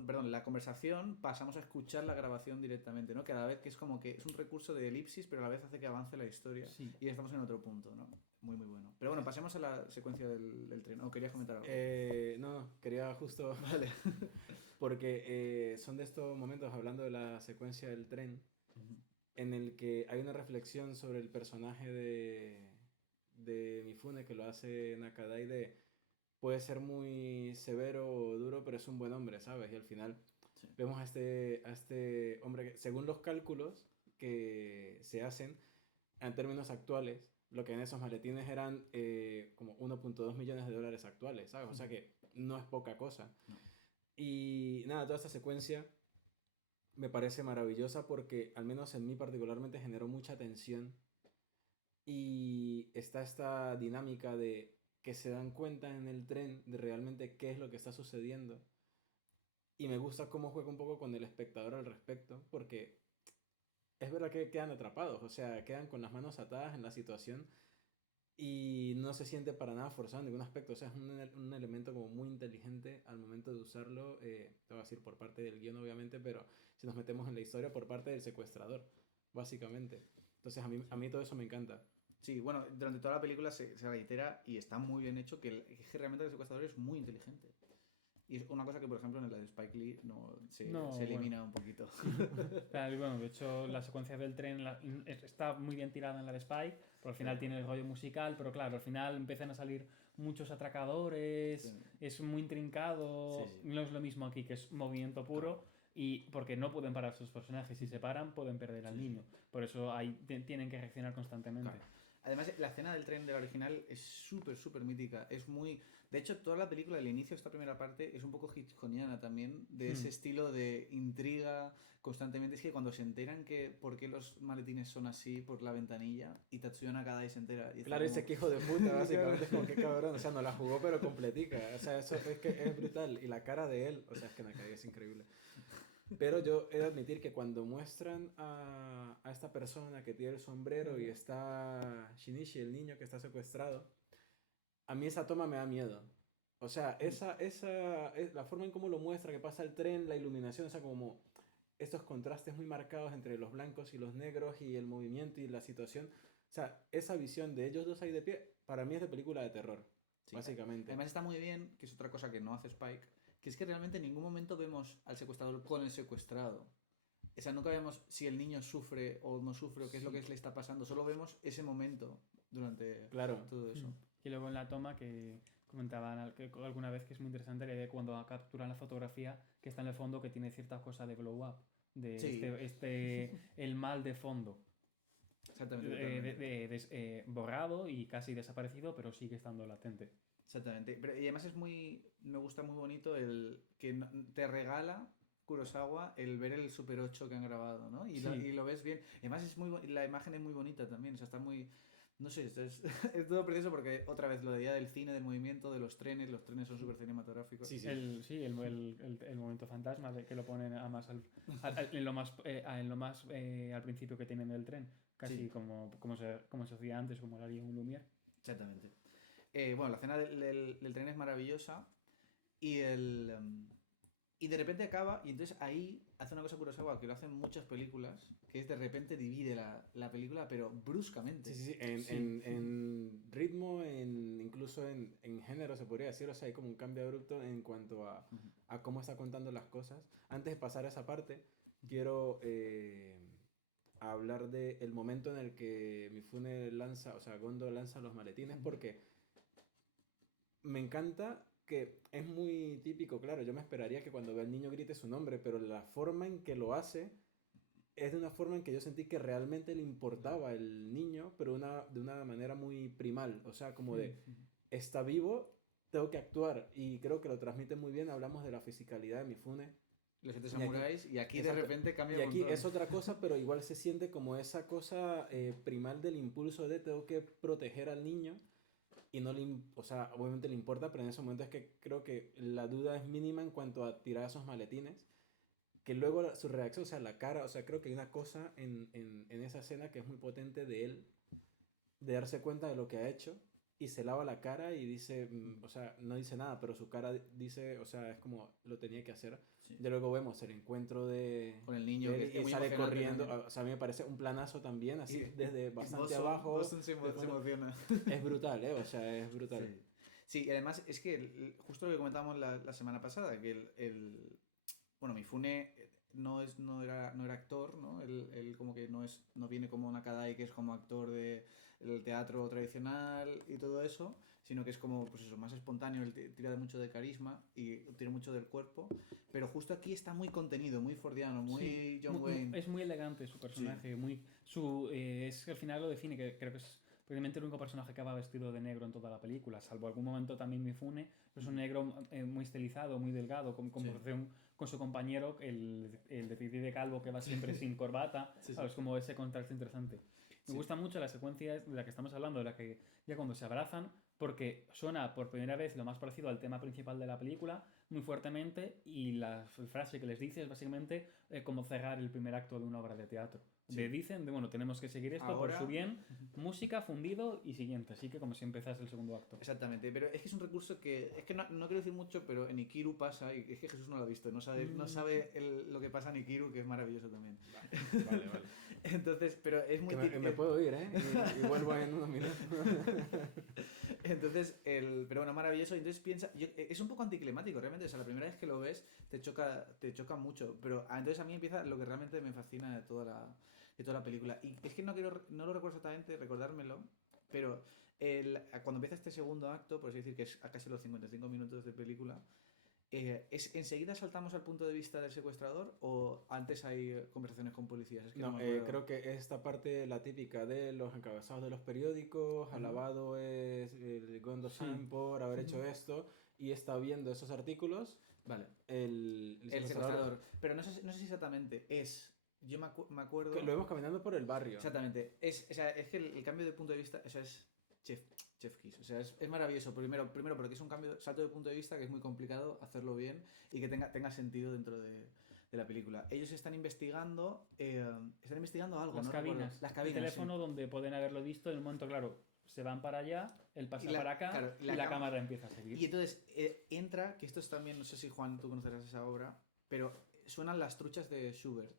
perdón, la conversación, pasamos a escuchar la grabación directamente, ¿no? Cada vez que es como que es un recurso de elipsis, pero a la vez hace que avance la historia. Sí. Y estamos en otro punto, ¿no? Muy, muy bueno. Pero bueno, pasemos a la secuencia del tren. ¿O querías comentar algo? No, quería justo... Vale. Porque son de estos momentos, hablando de la secuencia del tren, en el que hay una reflexión sobre el personaje de Mifune, que lo hace Nakadai, puede ser muy severo o duro, pero es un buen hombre, ¿sabes? Y al final vemos a este hombre que, según los cálculos que se hacen, en términos actuales, lo que en esos maletines eran como 1.2 millones de dólares actuales, ¿sabes? O sea que no es poca cosa. No. Y nada, toda esta secuencia me parece maravillosa porque, al menos en mí particularmente, generó mucha tensión. Y está esta dinámica de que se dan cuenta en el tren de realmente qué es lo que está sucediendo. Y me gusta cómo juega un poco con el espectador al respecto, porque es verdad que quedan atrapados, o sea, quedan con las manos atadas en la situación y no se siente para nada forzado en ningún aspecto. O sea, es un elemento como muy inteligente al momento de usarlo, te voy a decir por parte del guión obviamente, pero si nos metemos en la historia, por parte del secuestrador, básicamente. Entonces a mí todo eso me encanta. Sí, bueno, durante toda la película se reitera y está muy bien hecho que realmente el secuestrador es muy inteligente. Y es una cosa que, por ejemplo, en la de Spike Lee se elimina un poquito. Claro, bueno, de hecho, la secuencia del tren está muy bien tirada en la de Spike, pero al final tiene el rollo musical, pero claro, al final empiezan a salir muchos atracadores, es muy intrincado, no es lo mismo aquí, que es movimiento puro, y porque no pueden parar sus personajes, si se paran pueden perder al niño, por eso tienen que reaccionar constantemente. Claro. Además, la escena del tren del original es súper, súper mítica. Es muy... De hecho, toda la película, el inicio de esta primera parte, es un poco hitchcockiana también, de ese estilo de intriga constantemente. Es que cuando se enteran que por qué los maletines son así por la ventanilla, y Tatsuya Nakadai se entera... Y claro, como... ese que hijo de puta, básicamente, es como que cabrón. O sea, no la jugó, pero completica. O sea, eso es que es brutal. Y la cara de él, o sea, es que Nakadai es increíble. Pero yo he de admitir que cuando muestran a esta persona que tiene el sombrero y está Shinichi, el niño que está secuestrado, a mí esa toma me da miedo. O sea, la forma en cómo lo muestra, que pasa el tren, la iluminación, o sea, como estos contrastes muy marcados entre los blancos y los negros y el movimiento y la situación. O sea, esa visión de ellos dos ahí de pie, para mí es de película de terror, básicamente. Además está muy bien, que es otra cosa que no hace Spike, que es que realmente en ningún momento vemos al secuestrador con el secuestrado. O sea, nunca vemos si el niño sufre o no sufre o qué es lo que le está pasando. Solo vemos ese momento durante todo eso. Y luego en la toma que comentaban alguna vez que es muy interesante que cuando capturan la fotografía que está en el fondo que tiene cierta cosa de glow up, de el mal de fondo. Exactamente. Borrado y casi desaparecido, pero sigue estando latente. Exactamente. Pero, y además me gusta muy bonito el que te regala Kurosawa el ver el Super 8 que han grabado, ¿no? Y lo ves bien. Además la imagen es muy bonita también, o sea, está muy... No sé, es todo precioso porque otra vez lo de idea del cine, del movimiento, de los trenes son súper cinematográficos. Sí. El momento fantasma de que lo ponen además en lo más al principio que tienen del tren, casi como se hacía antes, como lo haría un Lumière. Exactamente. Bueno, la escena del tren es maravillosa y de repente acaba y entonces ahí hace una cosa Kurosawa que lo hacen muchas películas, que es de repente divide la película pero bruscamente. En ritmo, incluso en género se podría decir, o sea, hay como un cambio abrupto en cuanto a cómo está contando las cosas. Antes de pasar a esa parte, quiero hablar del momento en el que Mifune Gondo lanza los maletines, porque me encanta que es muy típico, claro, yo me esperaría que cuando vea al niño grite su nombre, pero la forma en que lo hace es de una forma en que yo sentí que realmente le importaba el niño, pero de una manera muy primal, o sea, como de, está vivo tengo que actuar y creo que lo transmite muy bien. Hablamos de la fisicalidad de Mifune. Los 7 samuráis y aquí de exacto, repente cambia y un aquí montón. es otra cosa, pero igual se siente como esa cosa primal del impulso de tengo que proteger al niño y no le, o sea, obviamente le importa, pero en ese momento es que creo que la duda es mínima en cuanto a tirar esos maletines, que luego su reacción, o sea, la cara, o sea, creo que hay una cosa en esa escena que es muy potente de él, de darse cuenta de lo que ha hecho y se lava la cara y dice, o sea, no dice nada, pero su cara dice, o sea, es como lo tenía que hacer. Sí. Ya luego vemos el encuentro con el niño de él que es y muy sale emocionante corriendo. también. O sea, a mí me parece un planazo también, así Y desde bastante Boston- abajo. Boston se emociona. Es brutal, ¿eh? O sea, es brutal. Sí. Sí, y además es que justo lo que comentábamos la semana pasada, que bueno, Mifune no era actor, ¿no? Él como que no viene como Nakadai, que es como actor del teatro tradicional y todo eso, sino que es como, pues eso, más espontáneo, él tira mucho de carisma y tira mucho del cuerpo, pero justo aquí está muy contenido, muy fordiano, muy Sí, John Wayne. es muy elegante su personaje, es que al final lo define, que creo que es probablemente el único personaje que va vestido de negro en toda la película, salvo algún momento también Mifune, es un negro muy estilizado, muy delgado, con comparación con su compañero, el detective calvo que va siempre sin corbata, ¿sabes? Como ese contraste interesante. Me gusta mucho la secuencia de la que estamos hablando, de la que ya cuando se abrazan, porque suena por primera vez lo más parecido al tema principal de la película, muy fuertemente, y la frase que les dice es básicamente como cerrar el primer acto de una obra de teatro. Le dicen, bueno, tenemos que seguir esto Ahora, por su bien, música, fundido y siguiente, así que como si empezas el segundo acto. Exactamente, pero es que es un recurso que, es que no quiero decir mucho, pero en Ikiru pasa, y es que Jesús no lo ha visto, no sabe lo que pasa en Ikiru, que es maravilloso también. Vale. Entonces, pero es muy... me puedo ir, ¿eh? Y vuelvo en unos minutos. Entonces, pero bueno, maravilloso. Entonces piensa, es un poco anticlimático realmente. O sea, la primera vez que lo ves te choca mucho. Pero entonces a mí empieza lo que realmente me fascina de toda la película. Y es que no lo recuerdo exactamente, recordármelo, pero cuando empieza este segundo acto, por así decir que es a casi los 55 minutos de película, ¿enseguida saltamos al punto de vista del secuestrador o antes hay conversaciones con policías? Es que No, me acuerdo. creo que esta parte, la típica de los encabezados de los periódicos, alabado es el Gondo-san por haber hecho esto, y está viendo esos artículos. Vale. El secuestrador. Pero no sé si exactamente es... Yo me acuerdo... Que lo vemos caminando por el barrio. Exactamente. Es que el cambio de punto de vista, eso es Chef Kiss. O sea, es maravilloso. Primero porque es un salto de punto de vista que es muy complicado hacerlo bien y que tenga sentido dentro de la película. Ellos están investigando algo. Las cabinas. Las cabinas. El teléfono donde pueden haberlo visto en el momento, claro, se van para allá, él pasa para acá, claro, y la cámara empieza a seguir. Y entonces entra, que esto es también, no sé si Juan tú conocerás esa obra, pero suenan las truchas de Schubert,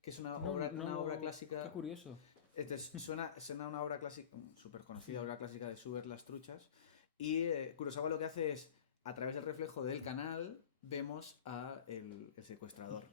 que es una obra clásica. Qué curioso. Entonces suena una obra clásica, súper conocida obra clásica de Schubert, Las Truchas, y Kurosawa lo que hace es, a través del reflejo del canal, vemos a el secuestrador.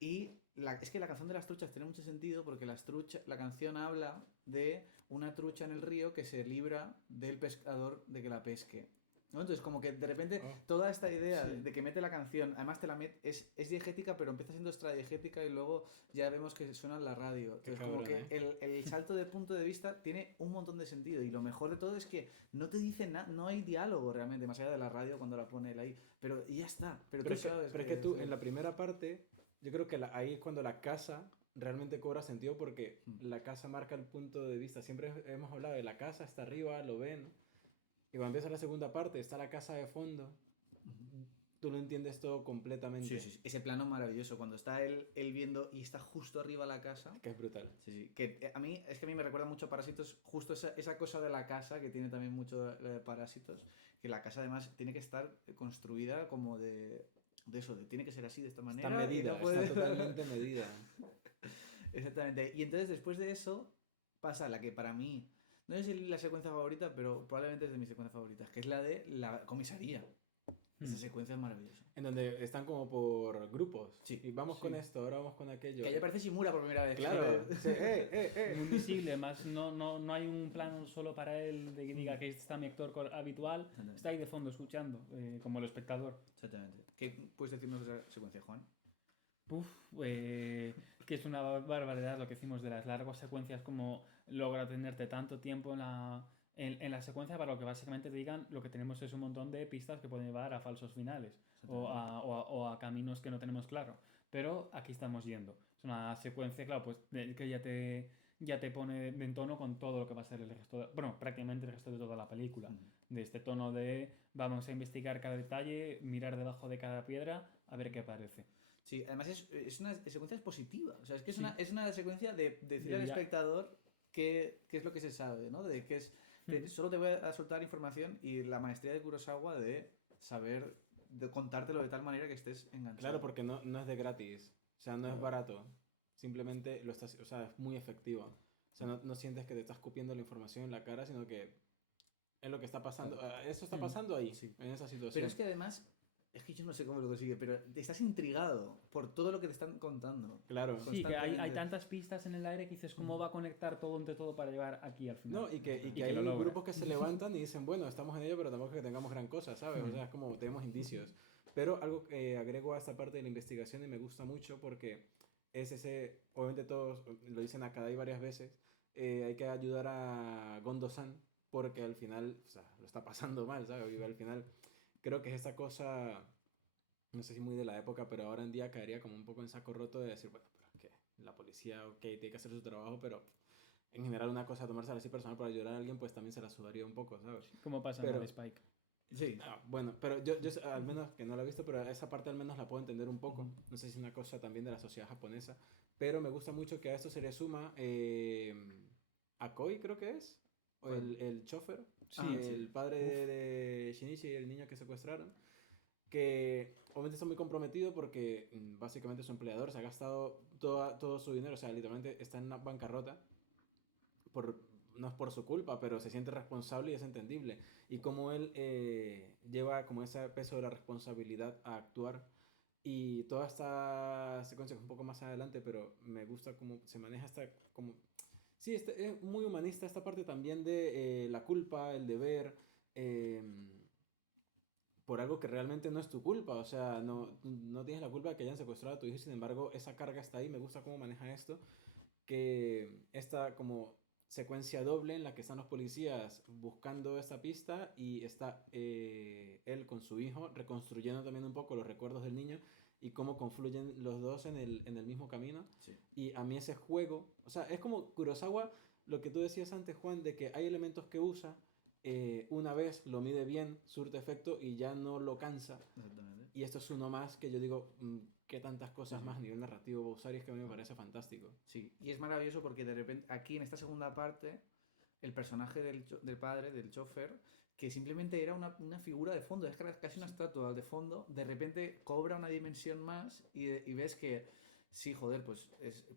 Y es que la canción de Las Truchas tiene mucho sentido porque la canción habla de una trucha en el río que se libra del pescador de que la pesque, ¿no? Entonces como que de repente toda esta idea de que mete la canción, además es diegética, pero empieza siendo extradiegética y luego ya vemos que suena en la radio. Entonces como que el salto de punto de vista tiene un montón de sentido, y lo mejor de todo es que no te dice nada, no hay diálogo realmente, más allá de la radio cuando la pone él ahí, pero ya está. Pero tú sabes es que tú en la primera parte, yo creo que ahí es cuando la casa realmente cobra sentido, porque la casa marca el punto de vista. Siempre hemos hablado de la casa, está arriba, lo ven. Y cuando empieza la segunda parte, está la casa de fondo, tú lo entiendes todo completamente. Sí. Ese plano maravilloso, cuando está él viendo y está justo arriba la casa. Que es brutal. Sí. Que a mí me recuerda mucho a Parásitos, justo esa cosa de la casa, que tiene también mucho Parásitos, que la casa además tiene que estar construida como de eso, tiene que ser así, de esta manera. Está medida, está totalmente medida. Exactamente. Y entonces después de eso pasa la que para mí, no sé si la secuencia favorita, pero probablemente es de mis secuencias favoritas, que es la de la comisaría. Esa secuencia es maravillosa. En donde están como por grupos. Sí. Y vamos con esto, ahora vamos con aquello. Que ahí aparece Shimura por primera vez. Claro. Sí. Muy visible, más no hay un plano solo para él de que diga que está mi actor habitual. Está ahí de fondo escuchando, como el espectador. Exactamente. ¿Qué puedes decirnos de esa secuencia, Juan? Que es una barbaridad lo que decimos de las largas secuencias, como logra tenerte tanto tiempo en la secuencia para lo que básicamente te digan, lo que tenemos es un montón de pistas que pueden llevar a falsos finales o a caminos que no tenemos claro. Pero aquí estamos yendo. Es una secuencia, claro, pues que ya te pone en tono con todo lo que va a ser el resto, bueno, prácticamente el resto de toda la película. De este tono de vamos a investigar cada detalle, mirar debajo de cada piedra, a ver qué aparece. Sí, además es una secuencia positiva. O sea, es que es una secuencia de decir al espectador qué es lo que se sabe, ¿no? De qué es... solo te voy a soltar información y la maestría de Kurosawa de saber, de contártelo de tal manera que estés enganchado. Claro, porque no es de gratis. O sea, no es barato. Simplemente lo estás, o sea, es muy efectiva. O sea, no sientes que te estás copiando la información en la cara, sino que es lo que está pasando. Eso está pasando ahí, en esa situación. Pero es que además... Es que yo no sé cómo lo consigue, pero estás intrigado por todo lo que te están contando. Claro. Sí, que hay tantas pistas en el aire que dices cómo va a conectar todo entre todo para llegar aquí al final. No, y que hay grupos que se levantan y dicen, bueno, estamos en ello, pero tampoco es que tengamos gran cosa, ¿sabes? O sea, es como tenemos indicios. Pero algo que agrego a esta parte de la investigación y me gusta mucho porque es ese, obviamente todos lo dicen a Kadai varias veces, hay que ayudar a Gondo-san porque al final, o sea, lo está pasando mal, ¿sabes? Y al final... Creo que es esta cosa, no sé si muy de la época, pero ahora en día caería como un poco en saco roto de decir, bueno, pero es que la policía, ok, tiene que hacer su trabajo, pero en general una cosa tomársela así personal para ayudar a alguien, pues también se la sudaría un poco, ¿sabes? ¿Cómo pasa en Spike? Sí. Bueno, pero yo al menos, que no la he visto, pero esa parte al menos la puedo entender un poco. No sé si es una cosa también de la sociedad japonesa, pero me gusta mucho que a esto se le suma Akoi, creo que es, o el chofer. Sí, el padre de Shinichi y el niño que secuestraron, que obviamente está muy comprometido porque básicamente su empleador se ha gastado todo su dinero, o sea, literalmente está en una bancarrota, no es por su culpa, pero se siente responsable y es entendible. Y como él lleva como ese peso de la responsabilidad a actuar, y toda esta secuencia es un poco más adelante, pero me gusta cómo se maneja esta como... Sí, es muy humanista esta parte también de la culpa, el deber, por algo que realmente no es tu culpa. O sea, no tienes la culpa de que hayan secuestrado a tu hijo, sin embargo, esa carga está ahí. Me gusta cómo maneja esto, que esta como secuencia doble en la que están los policías buscando esta pista y está él con su hijo reconstruyendo también un poco los recuerdos del niño y cómo confluyen los dos en el mismo camino. Sí. Y a mí ese juego, o sea, es como Kurosawa, lo que tú decías antes, Juan, de que hay elementos que usa, una vez lo mide bien, surte efecto y ya no lo cansa. Exactamente. Y esto es uno más que yo digo, qué tantas cosas más a nivel narrativo va a usar, y es que a mí me parece fantástico. Sí, y es maravilloso porque de repente aquí en esta segunda parte, el personaje del padre, del chofer, que simplemente era una figura de fondo, es casi una estatua de fondo, de repente cobra una dimensión más y ves que, sí, joder, pues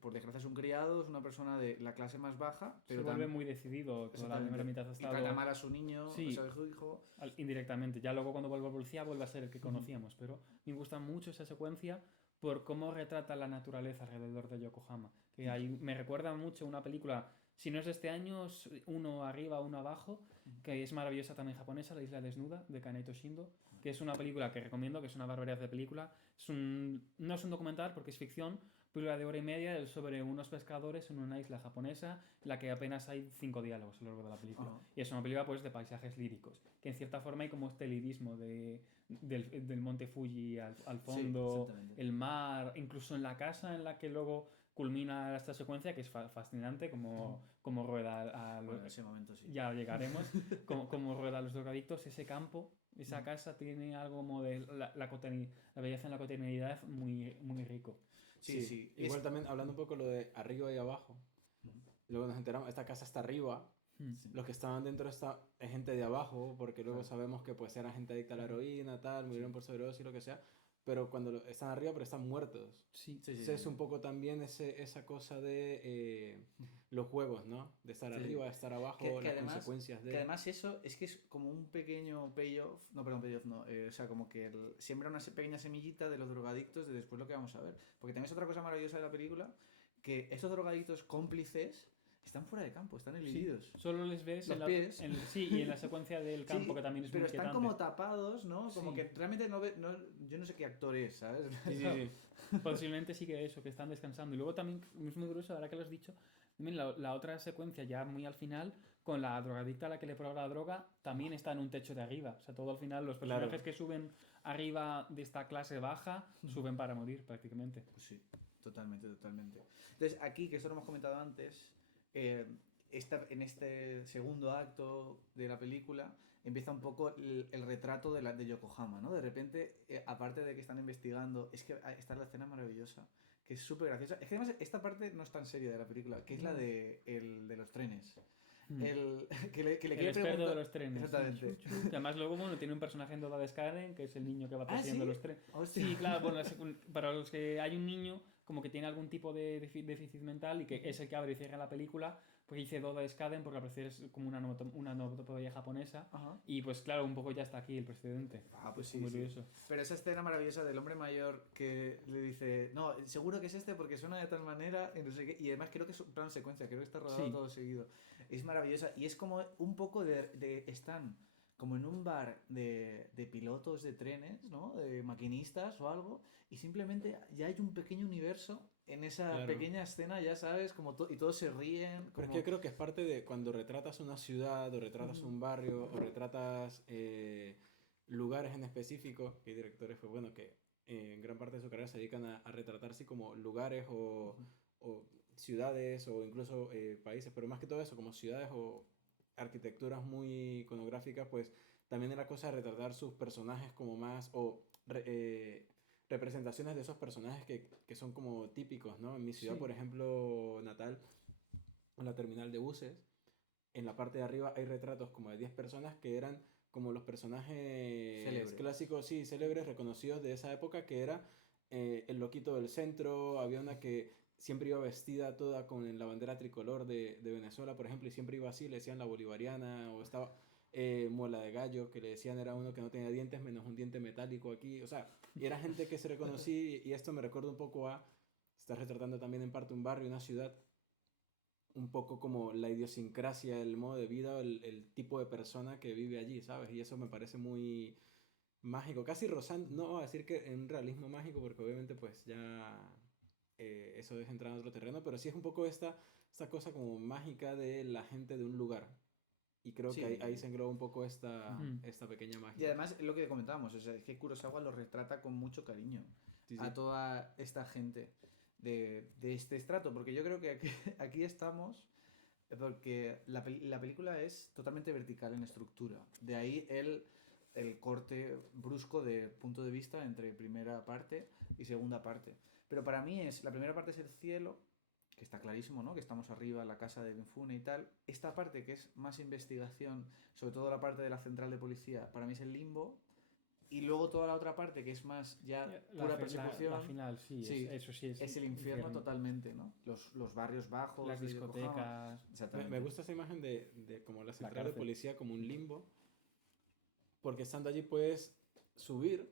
por desgracia es un criado, es una persona de la clase más baja, pero se vuelve muy decidido, toda la primera mitad ha estado... Y trata mal a su niño, sí, a su hijo... indirectamente, ya luego cuando vuelve a policía vuelve a ser el que conocíamos, pero me gusta mucho esa secuencia por cómo retrata la naturaleza alrededor de Yokohama, que ahí me recuerda mucho una película... Si no es de este año, uno arriba, uno abajo, que es maravillosa también japonesa, La isla desnuda, de Kaneto Shindo, que es una película que recomiendo, que es una barbaridad de película. No es un documental porque es ficción, película de 1 hora y media sobre unos pescadores en una isla japonesa, en la que apenas hay 5 diálogos a lo largo de la película. Y es una película pues de paisajes líricos, que en cierta forma hay como este lirismo del monte Fuji al fondo, sí, el mar, incluso en la casa en la que luego culmina esta secuencia, que es fascinante, como rueda bueno, en ese momento sí. Ya llegaremos, como rueda a los drogadictos, ese campo, esa casa tiene algo como de la belleza en la cotidianidad muy, muy rico. Sí. Igual también hablando un poco lo de arriba y abajo, luego nos enteramos, esta casa está arriba, los que estaban dentro es gente de abajo, porque luego sabemos que pues era gente adicta a la heroína, tal, murieron por sobredosis, lo que sea. Pero cuando están arriba, pero están muertos. Sí. Es un poco también esa cosa de los juegos, ¿no? De estar arriba, de estar abajo, las además, consecuencias de... Que además eso es que es como un pequeño payoff... No, perdón, payoff no. O sea, como que siembra una pequeña semillita de los drogadictos de después lo que vamos a ver. Porque también es otra cosa maravillosa de la película, que estos drogadictos cómplices... Están fuera de campo, están elididos. Sí, solo les ves los pies. Y en la secuencia del campo, que también es pero muy están inquietante. como tapados, ¿no? Como que realmente yo no sé qué actor es, ¿sabes? Sí. Posiblemente sí que eso, que están descansando. Y luego también, es muy grueso, ahora que lo has dicho, también la otra secuencia ya muy al final, con la drogadicta a la que le prueba la droga, también está en un techo de arriba. O sea, todo al final, los personajes Claro. que suben arriba de esta clase baja, suben para morir prácticamente. Pues sí, totalmente, totalmente. Entonces, aquí, que esto lo hemos comentado antes, eh, en este segundo acto de la película empieza un poco el retrato de Yokohama, ¿no? De repente, aparte de que están investigando, es que está la escena maravillosa, que es súper graciosa. Es que además esta parte no es tan seria de la película, que es la de los trenes. El, que le El quiere experto preguntar... de los trenes. Exactamente. Sí. Que además luego bueno, tiene un personaje en Doda de Skaren, que es el niño que va ¿Ah, persiguiendo sí? los trenes. Hostia. Sí, claro, bueno, para los que hay un niño como que tiene algún tipo de déficit mental y que es el que abre y cierra la película, porque dice Doda de Skaren porque al parecer es como una onomatopeya japonesa. Ajá. Y pues claro, un poco ya está aquí el precedente. Ah, pues Es sí, muy sí. curioso. Pero esa escena maravillosa del hombre mayor que le dice, no, seguro que es este porque suena de tal manera, y no sé qué, y además creo que es un plano secuencia, creo que está rodado Sí. todo seguido. Es maravillosa y es como un poco están como en un bar de pilotos de trenes, ¿no? De maquinistas o algo, y simplemente ya hay un pequeño universo en esa Claro. pequeña escena, ya sabes, como y todos se ríen. Pero es Como... que yo creo que es parte de cuando retratas una ciudad o retratas un barrio o retratas lugares en específico, que hay directores pues, bueno, que en gran parte de su carrera se dedican a retratar así como lugares o ciudades o incluso países, pero más que todo eso, como ciudades o arquitecturas muy iconográficas, pues también era cosa de retratar sus personajes como más, o representaciones de esos personajes que son como típicos, ¿no? En mi ciudad, Sí. por ejemplo, natal, en la terminal de buses, en la parte de arriba hay retratos como de 10 personas que eran como los personajes Célebres. clásicos, sí, célebres, reconocidos de esa época, que era el loquito del centro, había una que siempre iba vestida toda con la bandera tricolor de Venezuela, por ejemplo, y siempre iba así, le decían la bolivariana, o estaba Muela de Gallo, que le decían era uno que no tenía dientes menos un diente metálico aquí, o sea, y era gente que se reconocía y esto me recuerda un poco a, está retratando también en parte un barrio, una ciudad, un poco como la idiosincrasia, el modo de vida, el tipo de persona que vive allí, ¿sabes? Y eso me parece muy mágico, casi rozando, no voy a decir que en un realismo mágico, porque obviamente pues ya eso es entrar en otro terreno, pero sí es un poco esta cosa como mágica de la gente de un lugar. Y creo Sí. que ahí se engloba un poco esta pequeña Y magia. además, es lo que comentábamos, o sea, es que Kurosawa lo retrata con mucho cariño Sí, sí. a toda esta gente de este estrato, porque yo creo que aquí estamos porque la película es totalmente vertical en estructura. De ahí el corte brusco de punto de vista entre primera parte y segunda parte. Pero para mí la primera parte es el cielo, que está clarísimo, ¿no? Que estamos arriba en la casa de Mifune y tal. Esta parte que es más investigación, sobre todo la parte de la central de policía, para mí es el limbo. Y luego toda la otra parte que es más ya pura persecución. La final, sí, Sí, eso sí es el infierno totalmente, ¿no? Los barrios bajos, Las de Yokohama. discotecas. Exactamente. Me gusta esa imagen de como la central de cárcel. policía como un limbo, porque estando allí puedes subir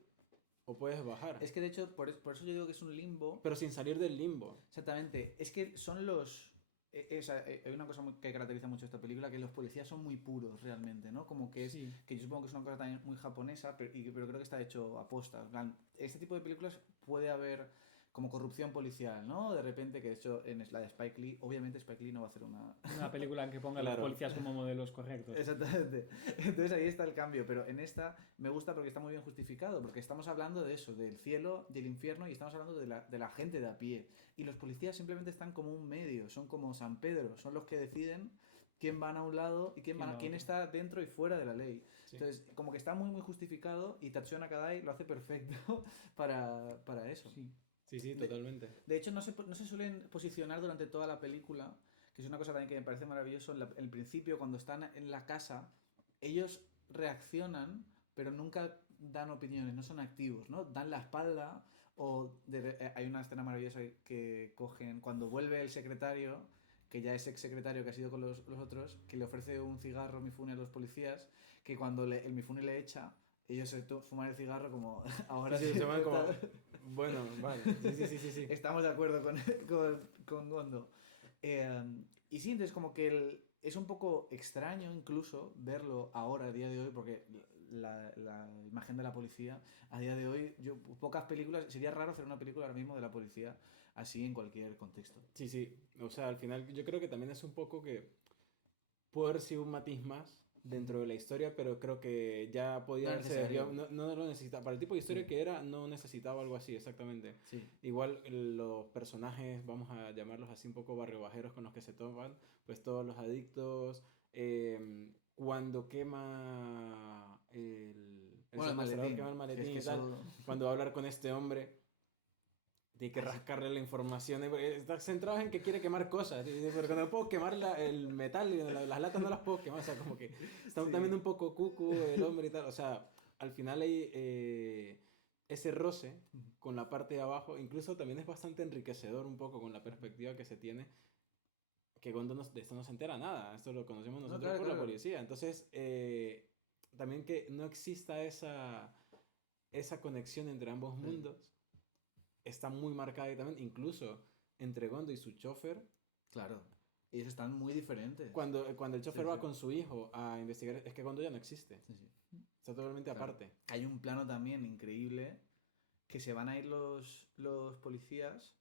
o puedes bajar, Es que de hecho, por eso yo digo que es un limbo. pero sin salir del limbo. Exactamente. Es que son los. Hay una cosa que caracteriza mucho esta película, que los policías son muy puros realmente, ¿no? Como que es. Sí. Que yo supongo que es una cosa también muy japonesa, pero creo que está hecho a posta. En plan, este tipo de películas puede haber como corrupción policial, ¿no? De repente, que de hecho en la de Spike Lee, obviamente Spike Lee no va a hacer Una película en que ponga a los Claro. policías como modelos correctos. Exactamente. Entonces ahí está el cambio, pero en esta me gusta porque está muy bien justificado, porque estamos hablando de eso, del cielo, del infierno, y estamos hablando de la gente de a pie. Y los policías simplemente están como un medio, son como San Pedro, son los que deciden quién van a un lado y quién está dentro y fuera de la ley. Sí. Entonces, como que está muy muy justificado y Tatsuya Nakadai lo hace perfecto para eso. Sí. Sí, totalmente. De hecho, no se suelen posicionar durante toda la película, que es una cosa también que me parece maravilloso. En el principio, cuando están en la casa, ellos reaccionan, pero nunca dan opiniones, no son activos, ¿no? Dan la espalda hay una escena maravillosa que cogen cuando vuelve el secretario, que ya es ex secretario que ha sido con los otros, que le ofrece un cigarro Mifune a los policías, que cuando el Mifune le echa, ellos se fuman el cigarro como ahora Sí, se van como, total. bueno, vale, sí. Estamos de acuerdo con Gondo. Y sí, entonces como que es un poco extraño incluso verlo ahora, a día de hoy, porque la imagen de la policía. A día de hoy, pocas películas, sería raro hacer una película ahora mismo de la policía así en cualquier contexto. Sí, sí. O sea, al final yo creo que también es un poco que puede haber sido un matiz más dentro de la historia, pero creo que ya podía No haberse necesario. desviado. No lo necesitaba. Para el tipo de historia Sí. que era, no necesitaba algo así, exactamente. Sí. Igual los personajes, vamos a llamarlos así un poco barriobajeros con los que se toman, pues todos los adictos, cuando quema el Bueno, el secuestrador, maletín. quema el Si es maletín que y tal, eso- cuando va a hablar con este hombre, tiene que rascarle la información, porque está centrado en que quiere quemar cosas, y dice, pero no puedo quemar el metal, y las latas no las puedo quemar, o sea, como que está Sí. también un poco cucu el hombre y tal, o sea, al final hay ese roce con la parte de abajo, incluso también es bastante enriquecedor un poco con la perspectiva que se tiene, que Gondo de esto no se entera nada, esto lo conocemos nosotros claro, por la claro. policía, entonces también que no exista esa conexión entre ambos mundos está muy marcada ahí también, incluso entre Gondo y su chofer. Claro. Ellos están muy diferentes. Cuando el chofer Sí, va sí. con su hijo a investigar, es que Gondo ya no existe. Sí, sí. Está totalmente Claro. aparte. Hay un plano también increíble que se van a ir los policías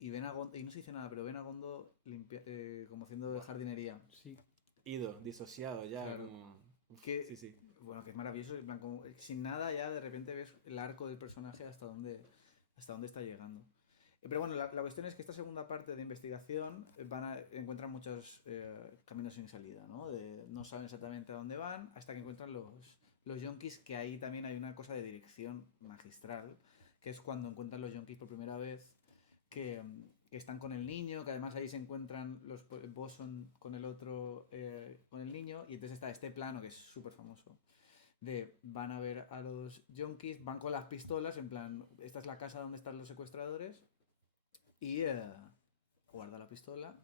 y ven a Gondo, y no se dice nada, pero ven a Gondo como haciendo de jardinería. Sí. Ido, disociado ya. Claro. Como... Que, Sí, sí. bueno, que es maravilloso, en plan, como, sin nada ya de repente ves el arco del personaje hasta dónde está llegando. Pero bueno, la cuestión es que esta segunda parte de investigación encuentran muchos caminos sin salida, ¿no? No saben exactamente a dónde van hasta que encuentran los yonkis, que ahí también hay una cosa de dirección magistral, que es cuando encuentran los yonkis por primera vez, que están con el niño, que además ahí se encuentran los Boson con el otro, con el niño, y entonces está este plano que es súper famoso. Van a ver a los yonkis, van con las pistolas, en plan, esta es la casa donde están los secuestradores, y guarda la pistola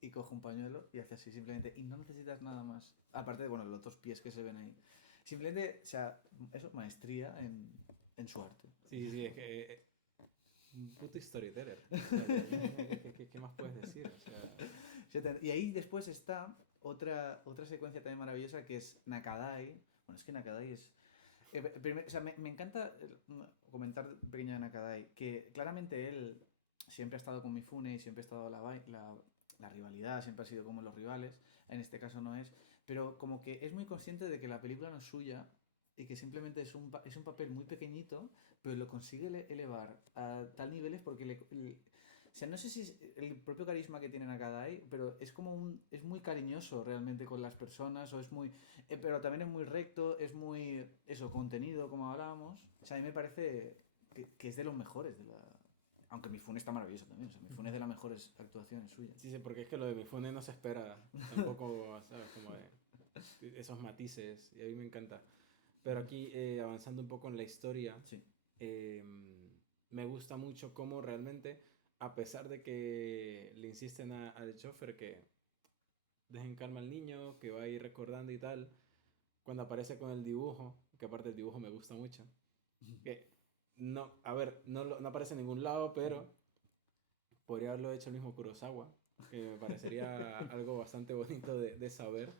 y coge un pañuelo y hace así simplemente, y no necesitas nada más, aparte de, bueno, los otros pies que se ven ahí. Simplemente, o sea, eso, maestría en su arte. Sí, sí, es que... un puto storyteller. O sea, ¿qué más puedes decir? O sea... Y ahí después está otra secuencia también maravillosa, que es Nakadai. Bueno, es que Nakadai es... o sea, me encanta comentar pequeño de Nakadai, que claramente él siempre ha estado con Mifune y siempre ha estado la rivalidad, siempre ha sido como los rivales, en este caso no es, pero como que es muy consciente de que la película no es suya y que simplemente es un papel muy pequeñito, pero lo consigue elevar a tal niveles porque o sea, no sé si es el propio carisma que tiene Nakadai, pero es como es muy cariñoso realmente con las personas, o es muy, pero también es muy recto, es muy, eso, contenido, como hablábamos. O sea, a mí me parece que es de los mejores de la... Aunque Mifune está maravilloso también, o sea, Mifune es de las mejores actuaciones suyas. Sí, sí, porque es que lo de Mifune no se espera tampoco, ¿sabes? Como de esos matices, y a mí me encanta. Pero aquí, avanzando un poco en la historia, Sí. Me gusta mucho cómo realmente, a pesar de que le insisten al chofer que dejen calma al niño, que va a ir recordando y tal, cuando aparece con el dibujo, que aparte el dibujo me gusta mucho, que no, a ver, no aparece en ningún lado, pero podría haberlo hecho el mismo Kurosawa, que me parecería algo bastante bonito de saber.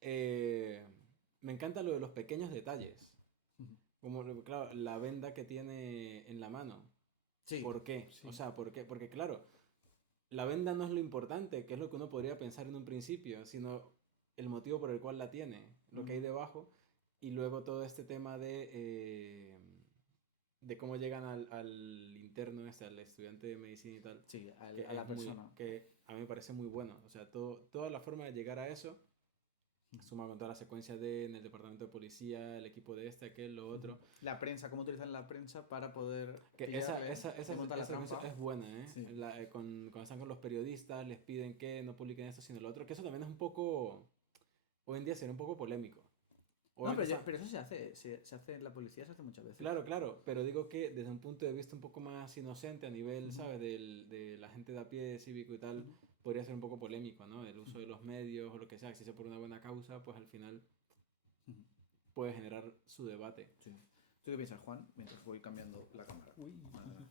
Me encanta lo de los pequeños detalles. Como, claro, la venda que tiene en la mano. Sí. ¿Por qué? Sí. O sea, ¿por qué? Porque, claro, la venda no es lo importante, que es lo que uno podría pensar en un principio, sino el motivo por el cual la tiene, lo que hay debajo, y luego todo este tema de cómo llegan al interno, al estudiante de medicina y tal. Sí, que a la persona. Que a mí me parece muy bueno. O sea, toda la forma de llegar a eso, suma con toda la secuencia en el departamento de policía, el equipo de aquel, lo otro. La prensa, cómo utilizan la prensa para poder... Que esa la secuencia trampa. es buena, ¿eh? Sí. Cuando están con los periodistas, les piden que no publiquen esto sino lo otro, que eso también es un poco... Hoy en día sería un poco polémico. No, pero eso se hace en la policía, se hace muchas veces. Claro, pero digo que desde un punto de vista un poco más inocente a nivel, ¿sabes? De la gente de a pie, cívico y tal, podría ser un poco polémico, ¿no? El uso de los medios o lo que sea, que si sea por una buena causa, pues al final puede generar su debate. Sí. ¿Tú qué piensas, Juan? Mientras voy cambiando la cámara. Uy. Nada.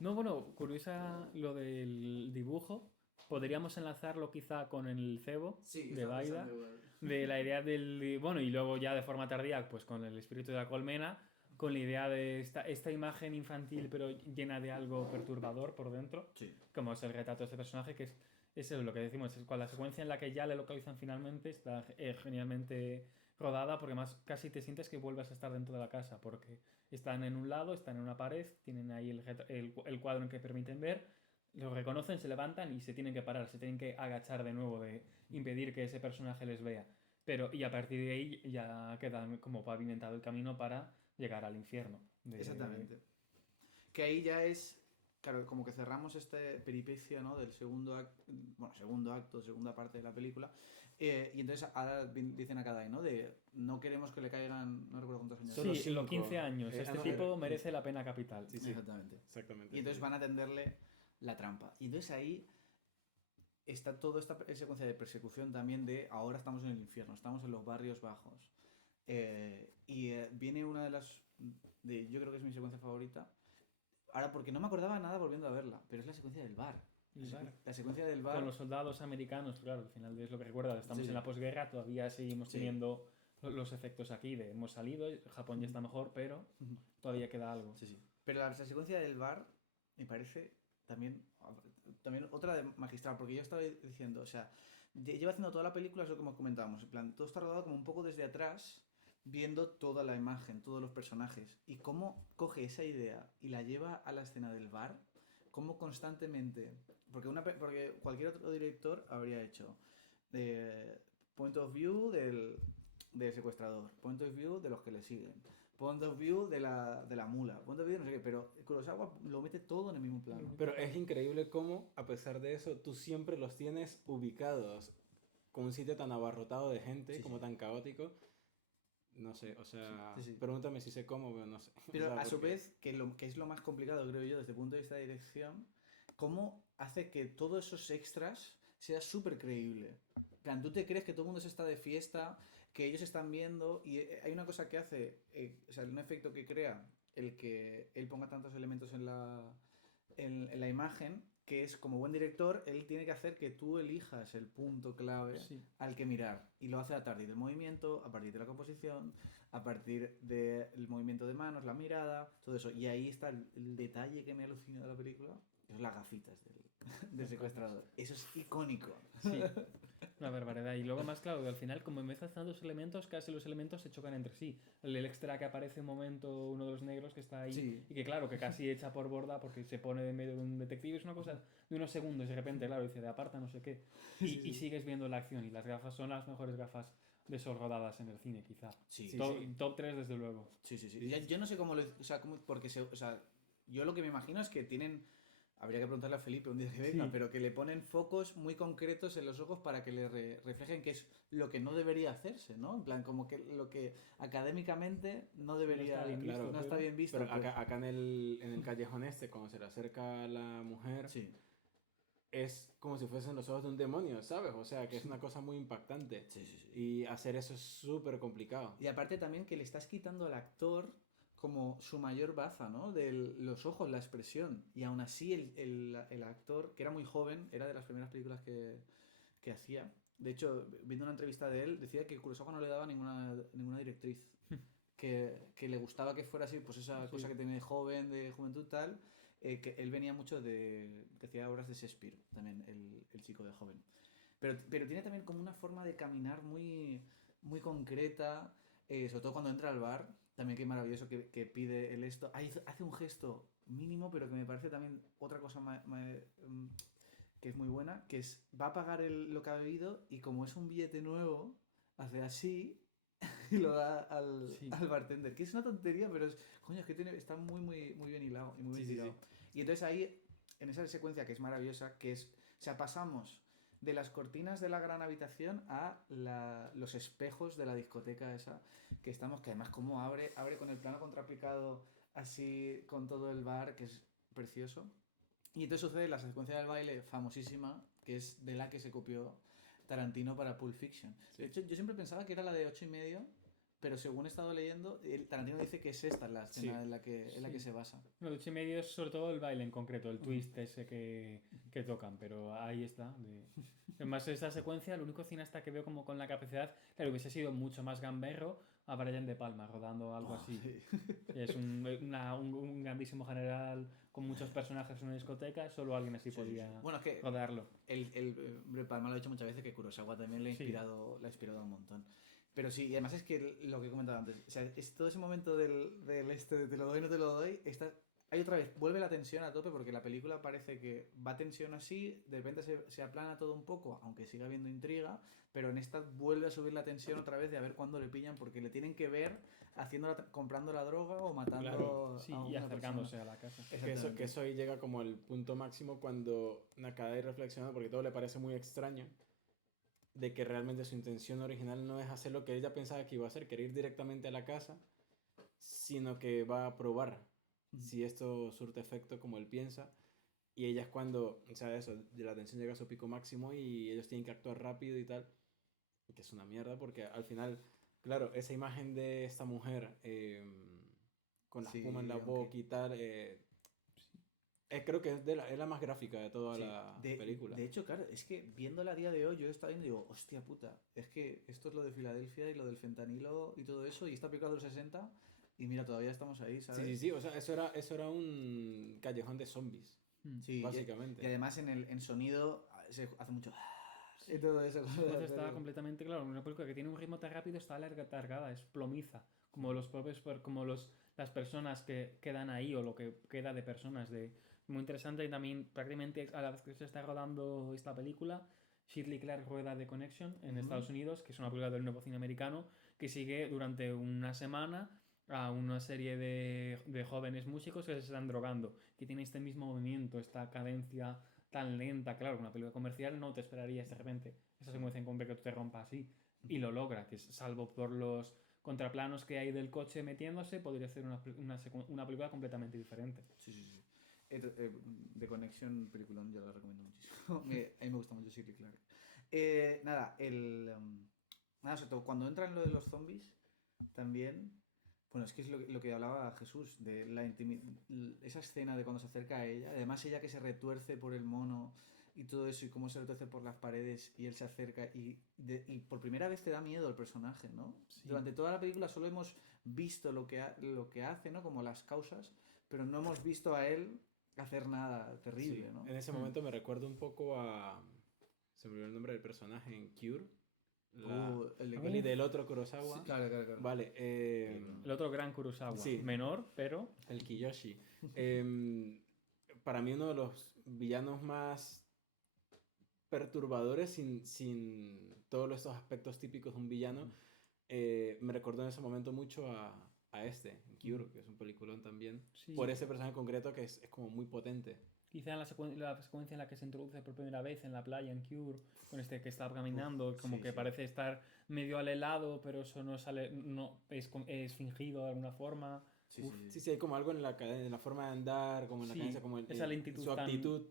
No, bueno, curiosa lo del dibujo, podríamos enlazarlo quizá con el cebo Sí, de estaba Baida, pensando igual. de la idea del... Bueno, y luego ya de forma tardía, pues con el espíritu de la colmena, con la idea de esta imagen infantil pero llena de algo perturbador por dentro, Sí. como es el retrato de este personaje, que es lo que decimos, es con la secuencia en la que ya le localizan finalmente, está genialmente rodada, porque más casi te sientes que vuelves a estar dentro de la casa, porque están en un lado, están en una pared, tienen ahí el cuadro en que permiten ver, lo reconocen, se levantan y se tienen que parar, se tienen que agachar de nuevo, de impedir que ese personaje les vea. Y a partir de ahí ya queda como pavimentado el camino para llegar al infierno. Exactamente. Que ahí ya es, claro, como que cerramos esta peripecia, ¿no? Del segundo acto, segunda parte de la película. Y entonces ahora dicen a Kadai, ¿no? De no queremos que le caigan, no recuerdo cuántos años. Sí, en los 15 años. Este tipo merece la pena capital. Sí, exactamente. Exactamente. Y entonces van a tenderle la trampa. Y entonces ahí está toda esta secuencia de persecución también de ahora estamos en el infierno, estamos en los barrios bajos. Viene una de las... yo creo que es mi secuencia favorita. Ahora, porque no me acordaba nada volviendo a verla, pero es la secuencia del bar. La secuencia del bar. Con los soldados americanos, claro, al final es lo que recuerda. Estamos en la posguerra, todavía seguimos teniendo los efectos aquí de hemos salido, Japón ya está mejor, pero todavía queda algo. Sí. Pero la secuencia del bar me parece también otra de magistral, porque yo estaba diciendo, o sea, lleva haciendo toda la película, es lo que comentábamos, en plan, todo está rodado como un poco desde atrás, viendo toda la imagen, todos los personajes, y cómo coge esa idea y la lleva a la escena del bar, cómo constantemente, porque cualquier otro director habría hecho point of view del secuestrador, point of view de los que le siguen, point of view de la mula, point of view de no sé qué, pero Kurosawa lo mete todo en el mismo plano. Pero es increíble cómo, a pesar de eso, tú siempre los tienes ubicados con un sitio tan abarrotado de gente, como tan caótico. No sé, o sea, pregúntame si sé cómo, pero no sé. Pero o sea, a su vez, que es lo más complicado, creo yo, desde el punto de vista de dirección, cómo hace que todos esos extras sea súper creíble. En plan, tú te crees que todo el mundo se está de fiesta, que ellos están viendo, y hay una cosa que hace, o sea, un efecto que crea el que él ponga tantos elementos en la imagen, que es como buen director, él tiene que hacer que tú elijas el punto clave al que mirar. Y lo hace a partir del movimiento, a partir de la composición, a partir del movimiento de manos, la mirada, todo eso. Y ahí está el detalle que me alucina de la película, que son las gafitas del secuestrador. Eso es icónico. Sí, una barbaridad. Y luego más claro, al final como mezclas tantos elementos, casi los elementos se chocan entre sí. El extra que aparece un momento, uno de los negros que está ahí, y que claro, que casi echa por borda porque se pone en medio de un detective, es una cosa de unos segundos y de repente, claro, dice de aparta, no sé qué. Y sigues viendo la acción y las gafas son las mejores gafas de esos rodadas en el cine, quizá. Top 3 desde luego. Sí. Yo no sé cómo porque yo lo que me imagino es que tienen... Habría que preguntarle a Felipe un día que venga, pero que le ponen focos muy concretos en los ojos para que le reflejen que es lo que no debería hacerse, ¿no? En plan, como que lo que académicamente no debería... No está bien visto. Pero acá en el callejón cuando se le acerca a la mujer, es como si fuesen los ojos de un demonio, ¿sabes? O sea, que es una cosa muy impactante. Y hacer eso es súper complicado. Y aparte también que le estás quitando al actor como su mayor baza, ¿no? De los ojos, la expresión. Y aún así el actor, que era muy joven, era de las primeras películas que hacía. De hecho, viendo una entrevista de él, decía que Kurosawa no le daba ninguna directriz. que le gustaba que fuera así, pues esa cosa que tiene de joven, de juventud tal, que él venía mucho que hacía obras de Shakespeare, también, el chico de joven. Pero tiene también como una forma de caminar muy, muy concreta, sobre todo cuando entra al bar. También qué maravilloso que pide el esto. Hace un gesto mínimo, pero que me parece también otra cosa que es muy buena, que es, va a pagar lo que ha bebido y como es un billete nuevo, hace así y lo da al bartender. Que es una tontería, pero es que está muy, muy, muy bien hilado y muy bien tirado. Y entonces ahí, en esa secuencia que es maravillosa, o sea, pasamos de las cortinas de la gran habitación a los espejos de la discoteca esa que además como abre con el plano contrapicado así con todo el bar, que es precioso. Y entonces sucede la secuencia del baile famosísima, que es de la que se copió Tarantino para Pulp Fiction. De hecho, yo siempre pensaba que era la de 8:30, pero según he estado leyendo, Tarantino dice que es esta la escena en la que se basa. No, de 8:30 es sobre todo el baile en concreto, el twist ese que tocan, pero ahí está. Además, esta secuencia, el único cineasta que veo como con la capacidad, claro, hubiese sido mucho más gamberro a Brian De Palma rodando algo así. Sí. Es un grandísimo general con muchos personajes en una discoteca, solo alguien así podía Bueno, es que rodarlo. De Palma lo ha dicho muchas veces, que Kurosawa también le ha inspirado un montón. Pero sí, y además es que lo que he comentado antes, o sea, es todo ese momento del de te lo doy, no te lo doy, hay otra vez, vuelve la tensión a tope porque la película parece que va tensión así, de repente se aplana todo un poco, aunque siga habiendo intriga, pero en esta vuelve a subir la tensión otra vez de a ver cuándo le pillan, porque le tienen que ver comprando la droga o matando Sí, a y una acercándose persona. a la casa. Es que eso ahí llega como al punto máximo cuando Nakadai reflexiona, porque todo le parece muy extraño, de que realmente su intención original no es hacer lo que ella pensaba que iba a hacer, que ir directamente a la casa, sino que va a probar si esto surte efecto como él piensa. Y ella es cuando, o sea, eso, la tensión llega a su pico máximo y ellos tienen que actuar rápido y tal. Que es una mierda porque al final, claro, esa imagen de esta mujer con la espuma en la boca y tal, creo que es la más gráfica de toda la película. De hecho, claro, es que viéndola a día de hoy, yo estaba viendo y digo, hostia puta, es que esto es lo de Filadelfia y lo del fentanilo y todo eso, y esta película de los 60, y mira, todavía estamos ahí, ¿sabes? Sí, o sea, eso era un callejón de zombies, Sí, básicamente. Y además en sonido se hace mucho... Y todo eso. Entonces está completamente claro. Una película que tiene un ritmo tan rápido está alargada, es plomiza. Como las personas que quedan ahí o lo que queda de personas. Muy interesante y también prácticamente a la vez que se está rodando esta película, Shirley Clark rueda The Connection en Estados Unidos, que es una película del nuevo cine americano, que sigue durante una semana a una serie de jóvenes músicos que se están drogando, que tiene este mismo movimiento, esta cadencia tan lenta. Claro, una película comercial no te esperarías de repente esa secuencia en concreto que te rompa así, y lo logra, que salvo por los contraplanos que hay del coche metiéndose, podría ser una película completamente diferente. Sí. The Connection, peliculón, yo la recomiendo muchísimo. A mí me gusta mucho Shirley Clark. Nada, sobre todo cuando entra en lo de los zombies, también, bueno, es que es lo que hablaba Jesús, de esa escena de cuando se acerca a ella, además ella que se retuerce por el mono y todo eso, y cómo se retuerce por las paredes, y él se acerca, y por primera vez te da miedo el personaje, ¿no? Sí. Durante toda la película solo hemos visto lo que hace, ¿no? Como las causas, pero no hemos visto a él hacer nada terrible, ¿no? En ese momento me recuerdo un poco a... Se me olvidó el nombre del personaje en Cure. El del otro Kurosawa. Sí, claro. Vale. El otro gran Kurosawa. Sí. Menor, pero... El Kiyoshi. Para mí uno de los villanos más perturbadores sin todos estos aspectos típicos de un villano. Me recordó en ese momento mucho a Cure, que es un peliculón también, por ese personaje en concreto que es como muy potente. Quizá en la secuencia en la que se introduce por primera vez en la playa en Cure, con este que está caminando, como que parece estar medio al helado, pero eso no es fingido de alguna forma. Sí, hay como algo en la forma de andar, como en la cadencia, como esa lentitud, su actitud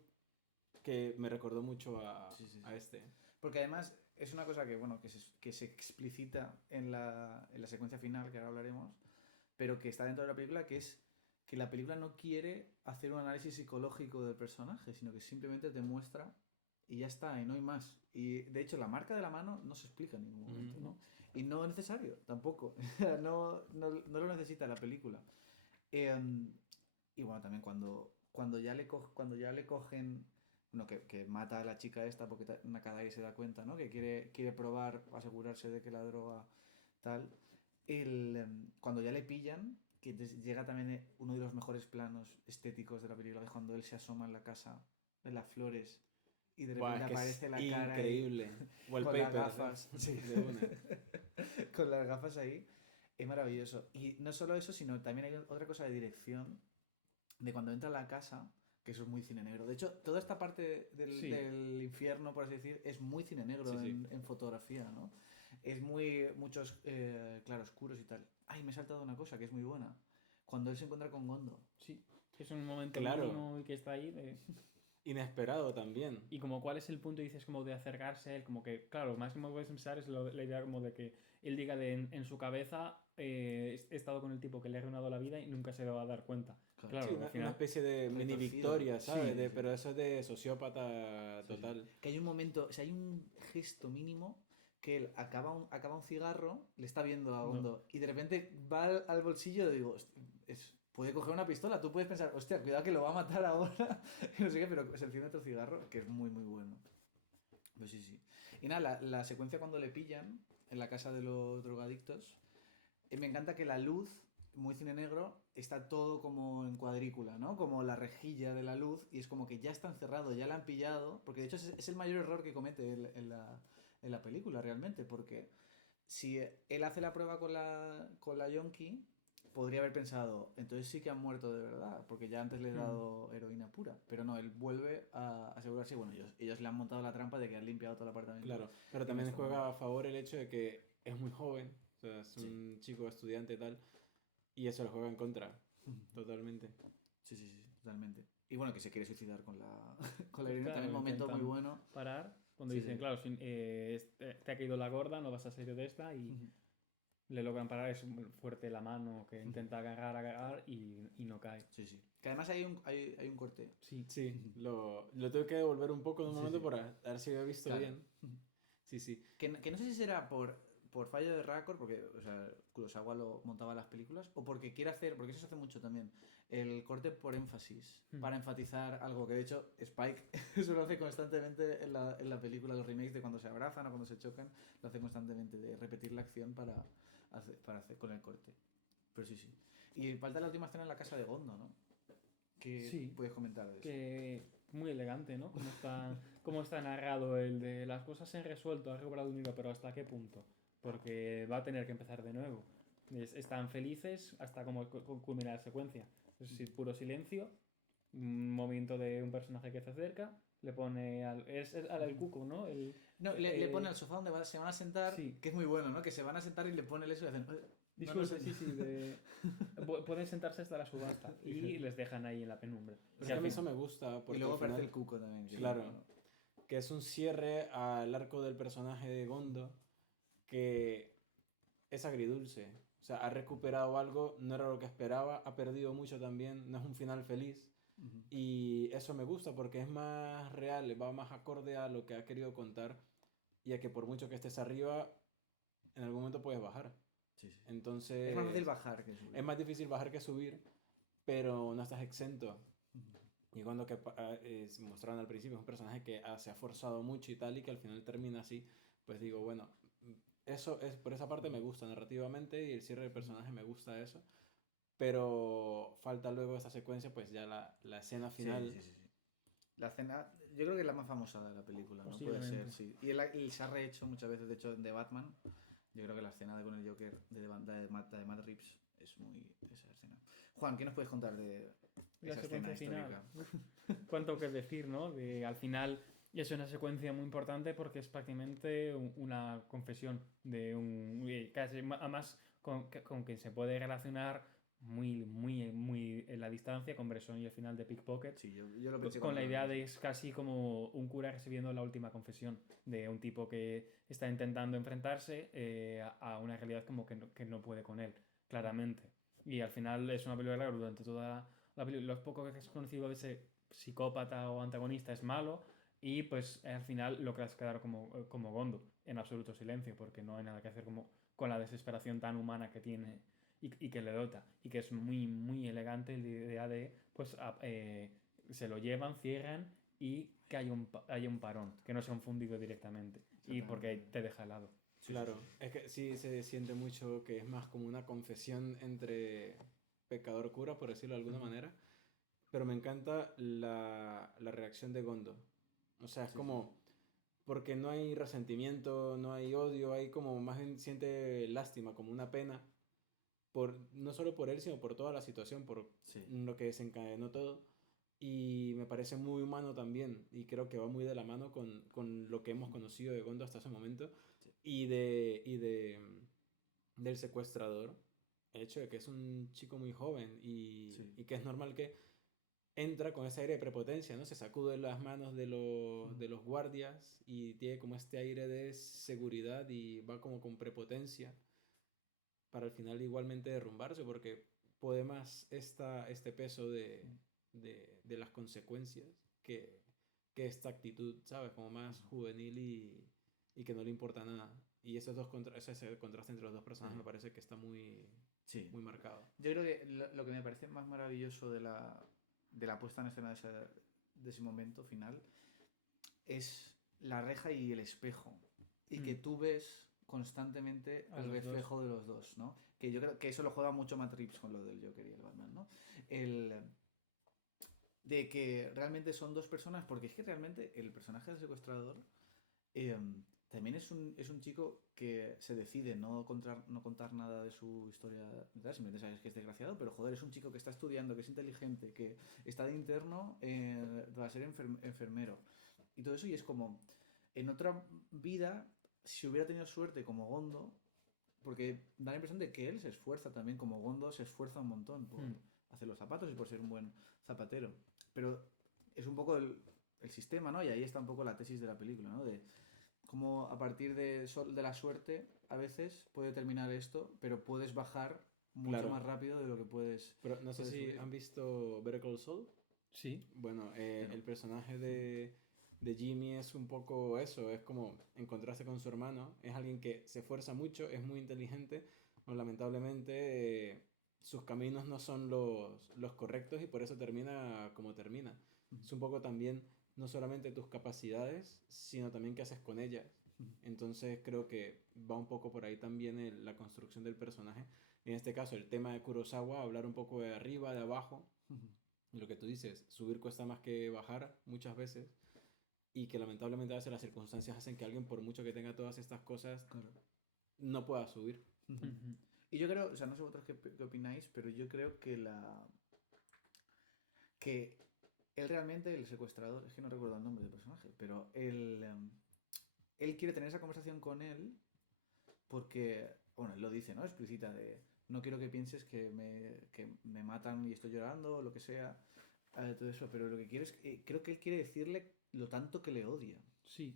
que me recordó mucho a este. Porque además es una cosa que se explicita en la secuencia final, que ahora hablaremos, pero que está dentro de la película, que es que la película no quiere hacer un análisis psicológico del personaje, sino que simplemente te muestra y ya está, y no hay más. Y de hecho la marca de la mano no se explica en ningún momento, ¿no? Y no es necesario, tampoco. no lo necesita la película. Y bueno, también cuando ya le cogen... Bueno, que mata a la chica esta porque Nakadai se da cuenta, ¿no? Que quiere probar, asegurarse de que la droga tal. Cuando ya le pillan, que llega también uno de los mejores planos estéticos de la película, que es cuando él se asoma en la casa, en las flores, y de repente aparece la cara increíble. Con las gafas. Sí, de una. Con las gafas ahí. Es maravilloso. Y no solo eso, sino también hay otra cosa de dirección, de cuando entra a la casa, que eso es muy cine negro. De hecho, toda esta parte del infierno, por así decir, es muy cine negro en fotografía, ¿no? Es muchos claroscuros y tal. Ay, me he saltado una cosa que es muy buena. Cuando él se encuentra con Gondo. Sí, que es un momento claro. mínimo y que está ahí. inesperado también. Y como cuál es el punto, dices, como de acercarse a él, como que, claro, lo máximo que puedes pensar es la idea como de que él diga en su cabeza, he estado con el tipo que le ha arruinado la vida y nunca se va a dar cuenta. Claro, Sí, al una final... especie de mini Retorcido. victoria, ¿sabes? Sí, sí. Pero eso es de sociópata total. Que hay un momento, o sea, hay un gesto mínimo que él acaba un cigarro, le está viendo a Gondo y de repente va al bolsillo y digo, puede coger una pistola, tú puedes pensar, hostia, cuidado que lo va a matar ahora, y no sé qué, pero se enciende otro cigarro, que es muy, muy bueno. Pues sí, sí. Y nada, la secuencia cuando le pillan en la casa de los drogadictos, me encanta que la luz, muy cine negro, está todo como en cuadrícula, ¿no? Como la rejilla de la luz y es como que ya está encerrado, ya la han pillado, porque de hecho es el mayor error que comete él en la película realmente, porque si él hace la prueba con la yonki, podría haber pensado, entonces sí que han muerto de verdad, porque ya antes le he dado heroína pura. Pero no, él vuelve a asegurarse, bueno, ellos le han montado la trampa de que han limpiado todo el apartamento. Claro, pero también juega a favor el hecho de que es muy joven, o sea, es un chico estudiante y tal, y eso lo juega en contra, totalmente. Sí, sí, sí, totalmente. Y bueno, que se quiere suicidar con con la Pues heroína, claro, también un momento muy intentan bueno. parar, cuando Sí, dicen, sí. claro, te ha caído la gorda, no vas a salir de esta, y le logran parar, es muy fuerte la mano que intenta agarrar y no cae. Sí, sí. Que además hay un corte. Sí. Sí, lo tengo que devolver un poco en un Sí, momento sí. para ver si había visto Claro. bien. Sí, sí. Que no sé si será por fallo de récord, porque o sea, Kurosawa lo montaba las películas, o porque quiere hacer, porque eso se hace mucho también, el corte por énfasis, para enfatizar algo que de hecho Spike eso lo hace constantemente en la película, los remakes de cuando se abrazan o cuando se chocan, lo hace constantemente, de repetir la acción para hacer con el corte. Pero sí, sí. Y falta la última escena en la casa de Gondo, ¿no? ¿Qué puedes comentar de eso? Que muy elegante, ¿no? Cómo está narrado el de las cosas se han resuelto, ha recobrado un hilo, pero ¿hasta qué punto? Porque va a tener que empezar de nuevo. Están felices hasta como culminar la secuencia. Es decir, puro silencio, un movimiento de un personaje que se acerca, le pone al cuco, ¿no? No, le pone al sofá donde se van a sentar, sí. que es muy bueno, ¿no? Que se van a sentar y le pone el eso y hacen... Disculpe, sí, pueden sentarse hasta la subasta y les dejan ahí en la penumbra. Es que a mí eso me gusta. Porque y luego al final, aparece el cuco también. Claro, que es un cierre al arco del personaje de Gondo que es agridulce. O sea, ha recuperado algo, no era lo que esperaba, ha perdido mucho también, no es un final feliz. Y eso me gusta porque es más real, va más acorde a lo que ha querido contar y a que por mucho que estés arriba, en algún momento puedes bajar. Sí, sí. Entonces, es más fácil bajar que subir. Es más difícil bajar que subir, pero no estás exento. Y cuando mostraron al principio es un personaje que se ha forzado mucho y tal, y que al final termina así, pues digo, bueno, eso es, por esa parte me gusta narrativamente y el cierre del personaje me gusta eso, pero falta luego esta secuencia, pues ya la escena final. Sí, sí, sí, sí. La escena, yo creo que es la más famosa de la película, ¿no? Puede ser, sí. Y se ha rehecho muchas veces, de hecho, en The Batman. Yo creo que la escena con el Joker de Matt Reeves es muy esa escena. Juan, ¿qué nos puedes contar de la esa secuencia escena final? histórica? ¿Cuánto que decir, no? Al final es una secuencia muy importante porque es prácticamente una confesión de casi además con quien se puede relacionar muy en la distancia con Bresson y el final de Pickpocket. Sí, yo lo pensé con la idea de es casi como un cura recibiendo la última confesión de un tipo que está intentando enfrentarse a una realidad como que no puede con él, claramente. Y al final es una película que durante toda la película, los pocos que has conocido de ese psicópata o antagonista es malo y pues al final lo que has quedado como Gondo, en absoluto silencio, porque no hay nada que hacer como con la desesperación tan humana que tiene y que le dota, y que es muy elegante la idea de pues se lo llevan, cierran y que haya un parón, que no sea un fundido directamente y porque te deja helado. Claro, es que sí se siente mucho que es más como una confesión entre pecador-cura, por decirlo de alguna manera, pero me encanta la reacción de Gondo. O sea, es como, porque no hay resentimiento, no hay odio, hay como más bien siente lástima, como una pena, no solo por él, sino por toda la situación, por lo que desencadenó todo. Y me parece muy humano también, y creo que va muy de la mano con lo que hemos conocido de Gondo hasta ese momento, y del secuestrador, el hecho de que es un chico muy joven y que es normal que entra con ese aire de prepotencia, ¿no? Se sacude las manos de los guardias y tiene como este aire de seguridad y va como con prepotencia para al final igualmente derrumbarse porque puede más este peso de las consecuencias que esta actitud, ¿sabes? Como más juvenil y que no le importa nada. Y ese contraste entre los dos personajes me parece que está muy, Sí. muy marcado. Yo creo que lo que me parece más maravilloso de la puesta en escena de ese momento final es la reja y el espejo. Y que tú ves constantemente A el los reflejo de los dos, ¿no? Que yo creo que eso lo juega mucho Matt Reeves con lo del Joker y el Batman, ¿no? De que realmente son dos personas, porque es que realmente el personaje del secuestrador eh, también es un chico que se decide no contar nada de su historia, simplemente sabes que es desgraciado, pero joder, es un chico que está estudiando, que es inteligente, que está de interno para ser enfermero. Y todo eso, y es como, en otra vida, si hubiera tenido suerte como Gondo, porque da la impresión de que él se esfuerza también, como Gondo se esfuerza un montón por hacer los zapatos y por ser un buen zapatero. Pero es un poco el sistema, ¿no? Y ahí está un poco la tesis de la película, ¿no? De cómo a partir de la suerte a veces puede terminar esto, pero puedes bajar mucho más rápido de lo que puedes. Pero no sé si subir. han visto Better Call Saul. Sí. Bueno, el personaje de Jimmy es un poco eso, es como encontrarse con su hermano, es alguien que se esfuerza mucho, es muy inteligente, pero lamentablemente sus caminos no son los correctos y por eso termina como termina. Es un poco también no solamente tus capacidades, sino también qué haces con ellas. Entonces creo que va un poco por ahí también la construcción del personaje. En este caso, el tema de Kurosawa, hablar un poco de arriba, de abajo. Y lo que tú dices, subir cuesta más que bajar muchas veces y que lamentablemente a veces las circunstancias hacen que alguien, por mucho que tenga todas estas cosas, Claro. no pueda subir. Y yo creo, o sea, no sé vosotros qué opináis, pero yo creo que él realmente, el secuestrador, es que no recuerdo el nombre del personaje, pero él quiere tener esa conversación con él porque, bueno, él lo dice, ¿no? Explicita de, no quiero que pienses que me matan y estoy llorando o lo que sea, todo eso, pero lo que quiere es, creo que él quiere decirle lo tanto que le odia, Sí.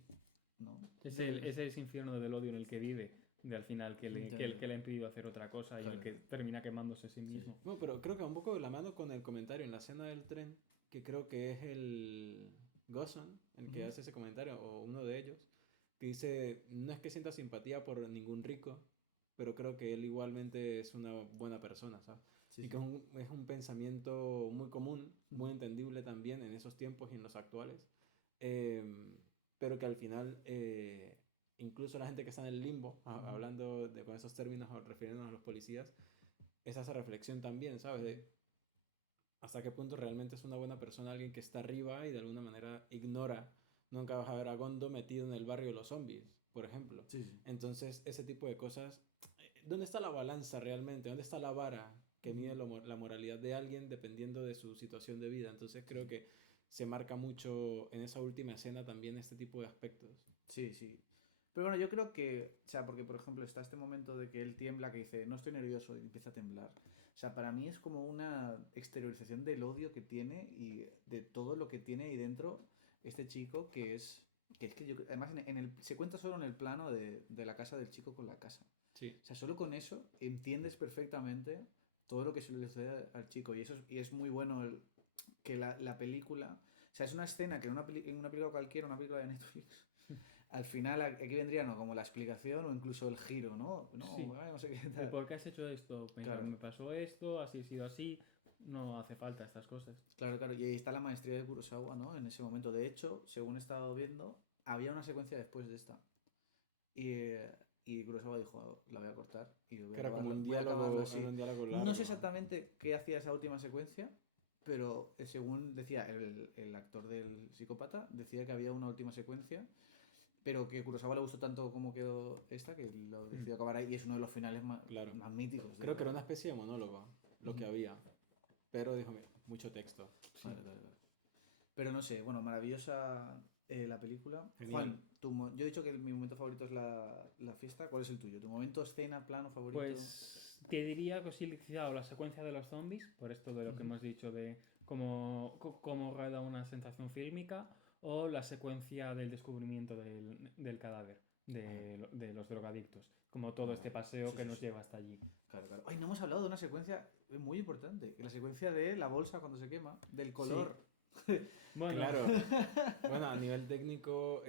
¿no? Ese es infierno del odio en el que vive, de al final que le ha impedido hacer otra cosa y el que termina quemándose a sí mismo. Sí. Bueno, pero creo que va un poco de la mano con el comentario en la escena del tren, que creo que es el Gosson el que hace ese comentario, o uno de ellos, que dice, no es que sienta simpatía por ningún rico, pero creo que él igualmente es una buena persona, ¿sabes? Sí, y sí. que es un pensamiento muy común, muy entendible también en esos tiempos y en los actuales, pero que al final, incluso la gente que está en el limbo, hablando con esos términos, refiriéndonos a los policías, es esa reflexión también, ¿sabes? De hasta qué punto realmente es una buena persona alguien que está arriba y de alguna manera ignora. Nunca vas a ver a Gondo metido en el barrio de los zombies, por ejemplo. Sí, sí. Entonces, ese tipo de cosas, ¿dónde está la balanza realmente? ¿Dónde está la vara que mide la moralidad de alguien dependiendo de su situación de vida? Entonces, creo que se marca mucho en esa última escena también este tipo de aspectos. Sí, sí. Pero bueno, yo creo que, o sea, porque por ejemplo está este momento de que él tiembla, que dice, no estoy nervioso, y empieza a temblar. O sea, para mí es como una exteriorización del odio que tiene y de todo lo que tiene ahí dentro este chico, que es que yo, además se cuenta solo en el plano de la casa del chico con la casa. Sí. O sea, solo con eso entiendes perfectamente todo lo que se le sucede al chico. Y es muy bueno que la película, o sea, es una escena que en una película cualquiera, una película de Netflix, al final aquí vendría ¿no? como la explicación o incluso el giro, ¿no? No, Sí. no sé qué tal. ¿Por qué has hecho esto? Claro. Me pasó esto, así ha sido así. No hace falta estas cosas. Claro, claro. Y ahí está la maestría de Kurosawa, ¿no? En ese momento. De hecho, según he estado viendo, había una secuencia después de esta. Y Kurosawa dijo, la voy a cortar. Y voy Que era acabarlo- como un voy a diálogo, acabarlo así. era un diálogo largo. No sé exactamente qué hacía esa última secuencia, pero según decía el actor del psicópata, decía que había una última secuencia, pero que Kurosawa le gustó tanto como quedó esta, que lo decidió acabar ahí y es uno de los finales más, Claro. más míticos. Creo que era una especie de monólogo lo que había. Pero dijo, mucho texto. Vale, vale, vale. Pero no sé, bueno, maravillosa la película. Genial. Juan, yo he dicho que mi momento favorito es la fiesta. ¿Cuál es el tuyo? ¿Tu momento, escena, plano favorito? Pues te diría que sí, quizá la secuencia de los zombies, por esto de lo que hemos dicho de cómo rueda una sensación fílmica, o la secuencia del descubrimiento del cadáver de los drogadictos, como todo este paseo que nos lleva hasta allí. Claro. Ay, no hemos hablado de una secuencia muy importante, la secuencia de la bolsa cuando se quema, del color. Sí. Bueno, Claro. Bueno, a nivel técnico...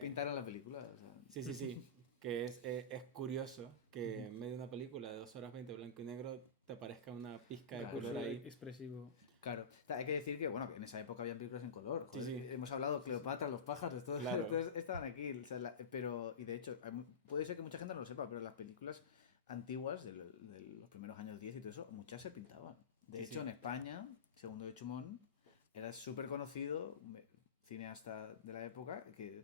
Pintaron la película. O sea. Sí. Que es curioso que en medio de una película de 2 horas 20 blanco y negro te aparezca una pizca de color ahí. expresivo. Claro, hay que decir que bueno, que en esa época había películas en color. Joder, Sí. Hemos hablado Cleopatra, los pájaros, todos, Claro. todos estaban aquí. O sea, pero, y de hecho, puede ser que mucha gente no lo sepa, pero las películas antiguas de los primeros años 10 y todo eso, muchas se pintaban. De hecho, en España, segundo de Chumón, era súper conocido, cineasta de la época, que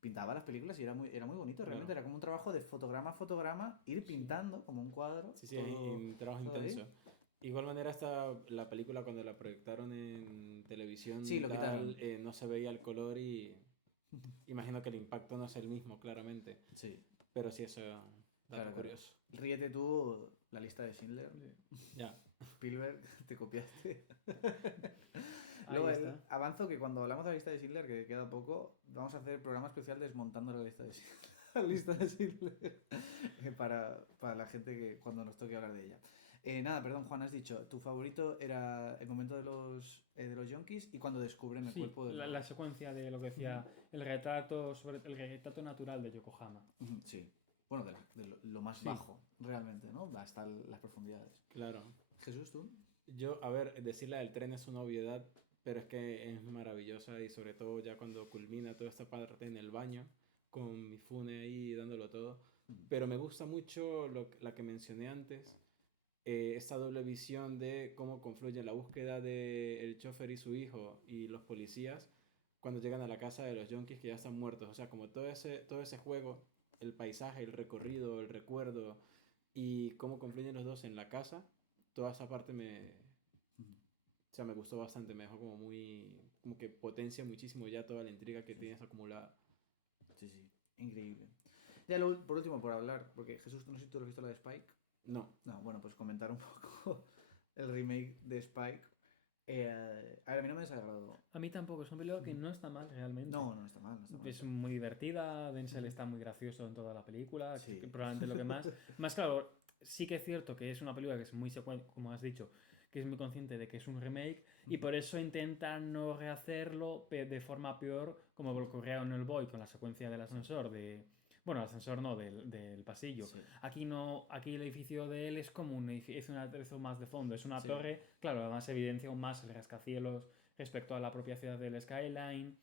pintaba las películas y era muy bonito. Realmente era como un trabajo de fotograma a fotograma, ir pintando como un cuadro. Sí, un trabajo intenso. Igual manera la película cuando la proyectaron en televisión lo quitaron. No se veía el color y imagino que el impacto no es el mismo, claramente. Sí. Pero sí, eso dato curioso. Ríete tú, la lista de Schindler. Ya. Spielberg, te copiaste. Ahí Luego está. avanzo que cuando hablamos de la lista de Schindler, que queda poco, vamos a hacer el programa especial desmontando la lista de Schindler. La lista de Schindler. para la gente que cuando nos toque hablar de ella. Nada, perdón, Juan, has dicho, tu favorito era el momento de los yonkis y cuando descubren el cuerpo de la secuencia de lo que decía el retrato natural de Yokohama. Sí. Bueno, de lo más bajo, realmente, ¿no? Hasta las profundidades. Claro. Jesús, ¿tú? Yo, a ver, decir la del tren es una obviedad, pero es que es maravillosa y sobre todo ya cuando culmina toda esta parte en el baño, con Mifune ahí dándolo todo. Pero me gusta mucho la que mencioné antes, esta doble visión de cómo confluye la búsqueda del chofer y su hijo y los policías cuando llegan a la casa de los yonkis que ya están muertos. O sea, como todo ese juego, el paisaje, el recorrido, el recuerdo y cómo confluyen los dos en la casa, toda esa parte me gustó bastante, me dejó como que potencia muchísimo ya toda la intriga que tienes acumulada. Sí, increíble. Ya por último, por hablar, porque Jesús, no sé si tú lo has visto la de Spike. No, bueno, pues comentar un poco el remake de Spike. A mí no me desagradó. A mí tampoco, es un película que no está mal realmente. No está mal. Es muy divertida, Denzel está muy gracioso en toda la película, Sí. que probablemente lo que más... Más claro, sí que es cierto que es una película que es muy como has dicho, que es muy consciente de que es un remake y por eso intenta no rehacerlo de forma peor, como ocurría en El Boy con la secuencia del ascensor Bueno, el ascensor no, del pasillo. Sí. Aquí no, aquí el edificio de él es como es un aderezo más de fondo, es una torre, claro, además evidencia aún más el rascacielos respecto a la propia ciudad del Skyline.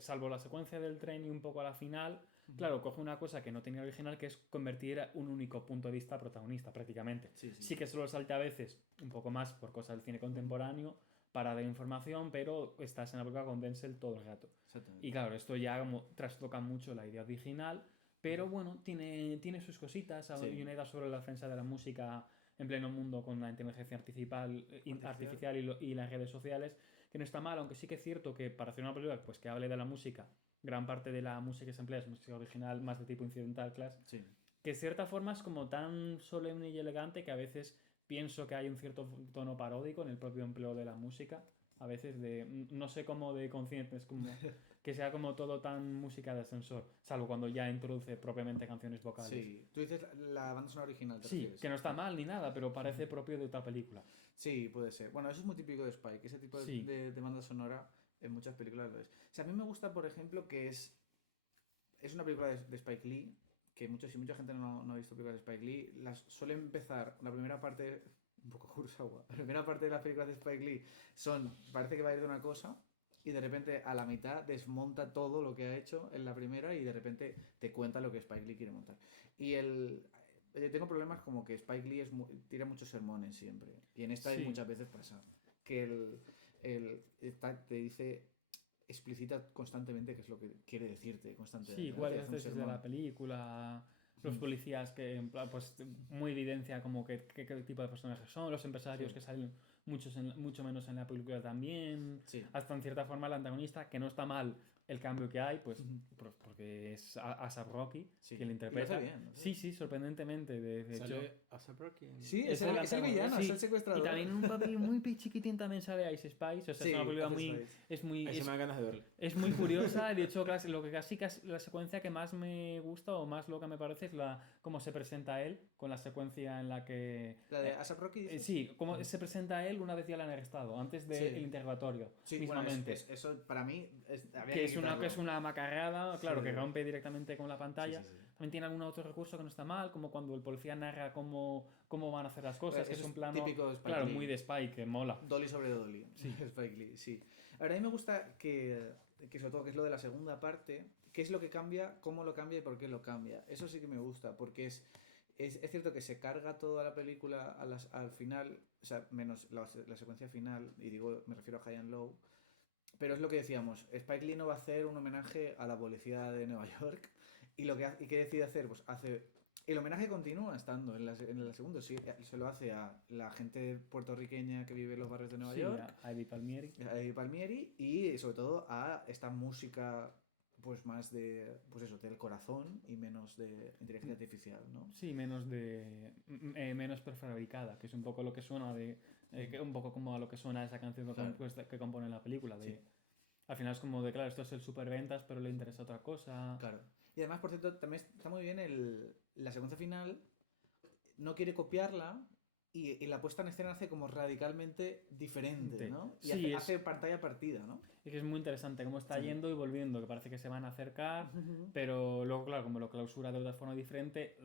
Salvo la secuencia del tren y un poco a la final, claro, coge una cosa que no tenía original, que es convertir un único punto de vista protagonista, prácticamente. Sí. Que solo salta a veces un poco más por cosas del cine contemporáneo para dar información, pero estás en la película con Denzel todo el rato. Y claro, esto ya como trastoca mucho la idea original, pero bueno, tiene sus cositas. Hay una idea sobre la defensa de la música en pleno mundo con la inteligencia artificial y las redes sociales, que no está mal, aunque sí que es cierto que para hacer una película pues, que hable de la música, gran parte de la música que se emplea es música original más de tipo incidental class, que de cierta forma es como tan solemne y elegante que a veces pienso que hay un cierto tono paródico en el propio empleo de la música, a veces no sé cómo de consciente, es como que sea como todo tan música de ascensor, salvo cuando ya introduce propiamente canciones vocales. Sí, tú dices la banda sonora original. Sí, que no está mal ni nada, pero parece propio de otra película. Sí, puede ser. Bueno, eso es muy típico de Spike, ese tipo de banda sonora en muchas películas lo es. O sea, a mí me gusta, por ejemplo, que es una película de Spike Lee, que mucha gente no ha visto películas de Spike Lee, suele empezar, la primera parte, un poco Kurosawa, la primera parte de las películas de Spike Lee parece que va a ir de una cosa, y de repente a la mitad desmonta todo lo que ha hecho en la primera y de repente te cuenta lo que Spike Lee quiere montar. Y tengo problemas como que Spike Lee tira muchos sermones siempre, y en esta muchas veces pasa que te dice, explicita constantemente qué es lo que quiere decirte constantemente. Sí, igual es de la película, los policías que pues muy evidencia como qué tipo de personajes son, los empresarios que salen mucho menos en la película también, hasta en cierta forma el antagonista, que no está mal el cambio que hay, pues Ujú. porque es A$AP Rocky Sí. quien Y lo lo interpreta. hace bien, ¿no? Sí, sí, sorprendentemente. De hecho, Sale A$AP Rocky Sí, es es el antagonista. villano, Sí, es el secuestrador. y también en un papel muy chiquitín también sale Ice Spice. O sea, Sí, es una película hace muy. Spice. Es muy. Ahí se Es, me dan ganas de verlo. es muy curiosa. De hecho, lo que casi la secuencia que más me gusta o más loca me parece es cómo se presenta él, con la secuencia en la que. La de A$AP Rocky, dices. Sí, cómo se presenta él una vez ya le han arrestado, antes del Sí. interrogatorio, Sí, bueno, mismamente. eso para mí había Que es quitarlo. una macarrada, claro, Sí. que rompe directamente con la pantalla. Sí, sí, sí. También tiene algún otro recurso que no está mal, como cuando el policía narra cómo van a hacer las cosas, que Eso es un es plano, típico de Spike claro, Lee. muy de Spike, que mola. Dolly sobre Dolly. Sí. Spike Lee, sí. Ahora, a mí me gusta que sobre todo que es lo de la segunda parte, qué es lo que cambia, cómo lo cambia y por qué lo cambia. Eso sí que me gusta, porque es cierto que se carga toda la película al final, o sea, menos la secuencia final, y digo, me refiero a High and Low, pero es lo que decíamos, Spike Lee no va a hacer un homenaje a la policía de Nueva York, y ¿qué decide hacer? Pues hace... El homenaje continúa estando en el segundo, sí, se lo hace a la gente puertorriqueña que vive en los barrios de Nueva Sí, York, a Eddie Palmieri. a Eddie Palmieri, y sobre todo a esta música pues más de, pues eso, del corazón y menos de inteligencia artificial, ¿no? Sí, menos prefabricada, que es un poco lo que suena un poco como a lo que suena esa canción Claro. que compone la película. Sí. Al final es como de, claro, esto es el superventas, pero le interesa otra cosa. Claro. Y además, por cierto, también está muy bien la secuencia final, no quiere copiarla y la puesta en escena hace como radicalmente diferente, ¿no? Y Sí, hace pantalla partida, ¿no? Y que es muy interesante cómo está Sí. yendo y volviendo, que parece que se van a acercar, pero luego, claro, como lo clausura de otra forma diferente,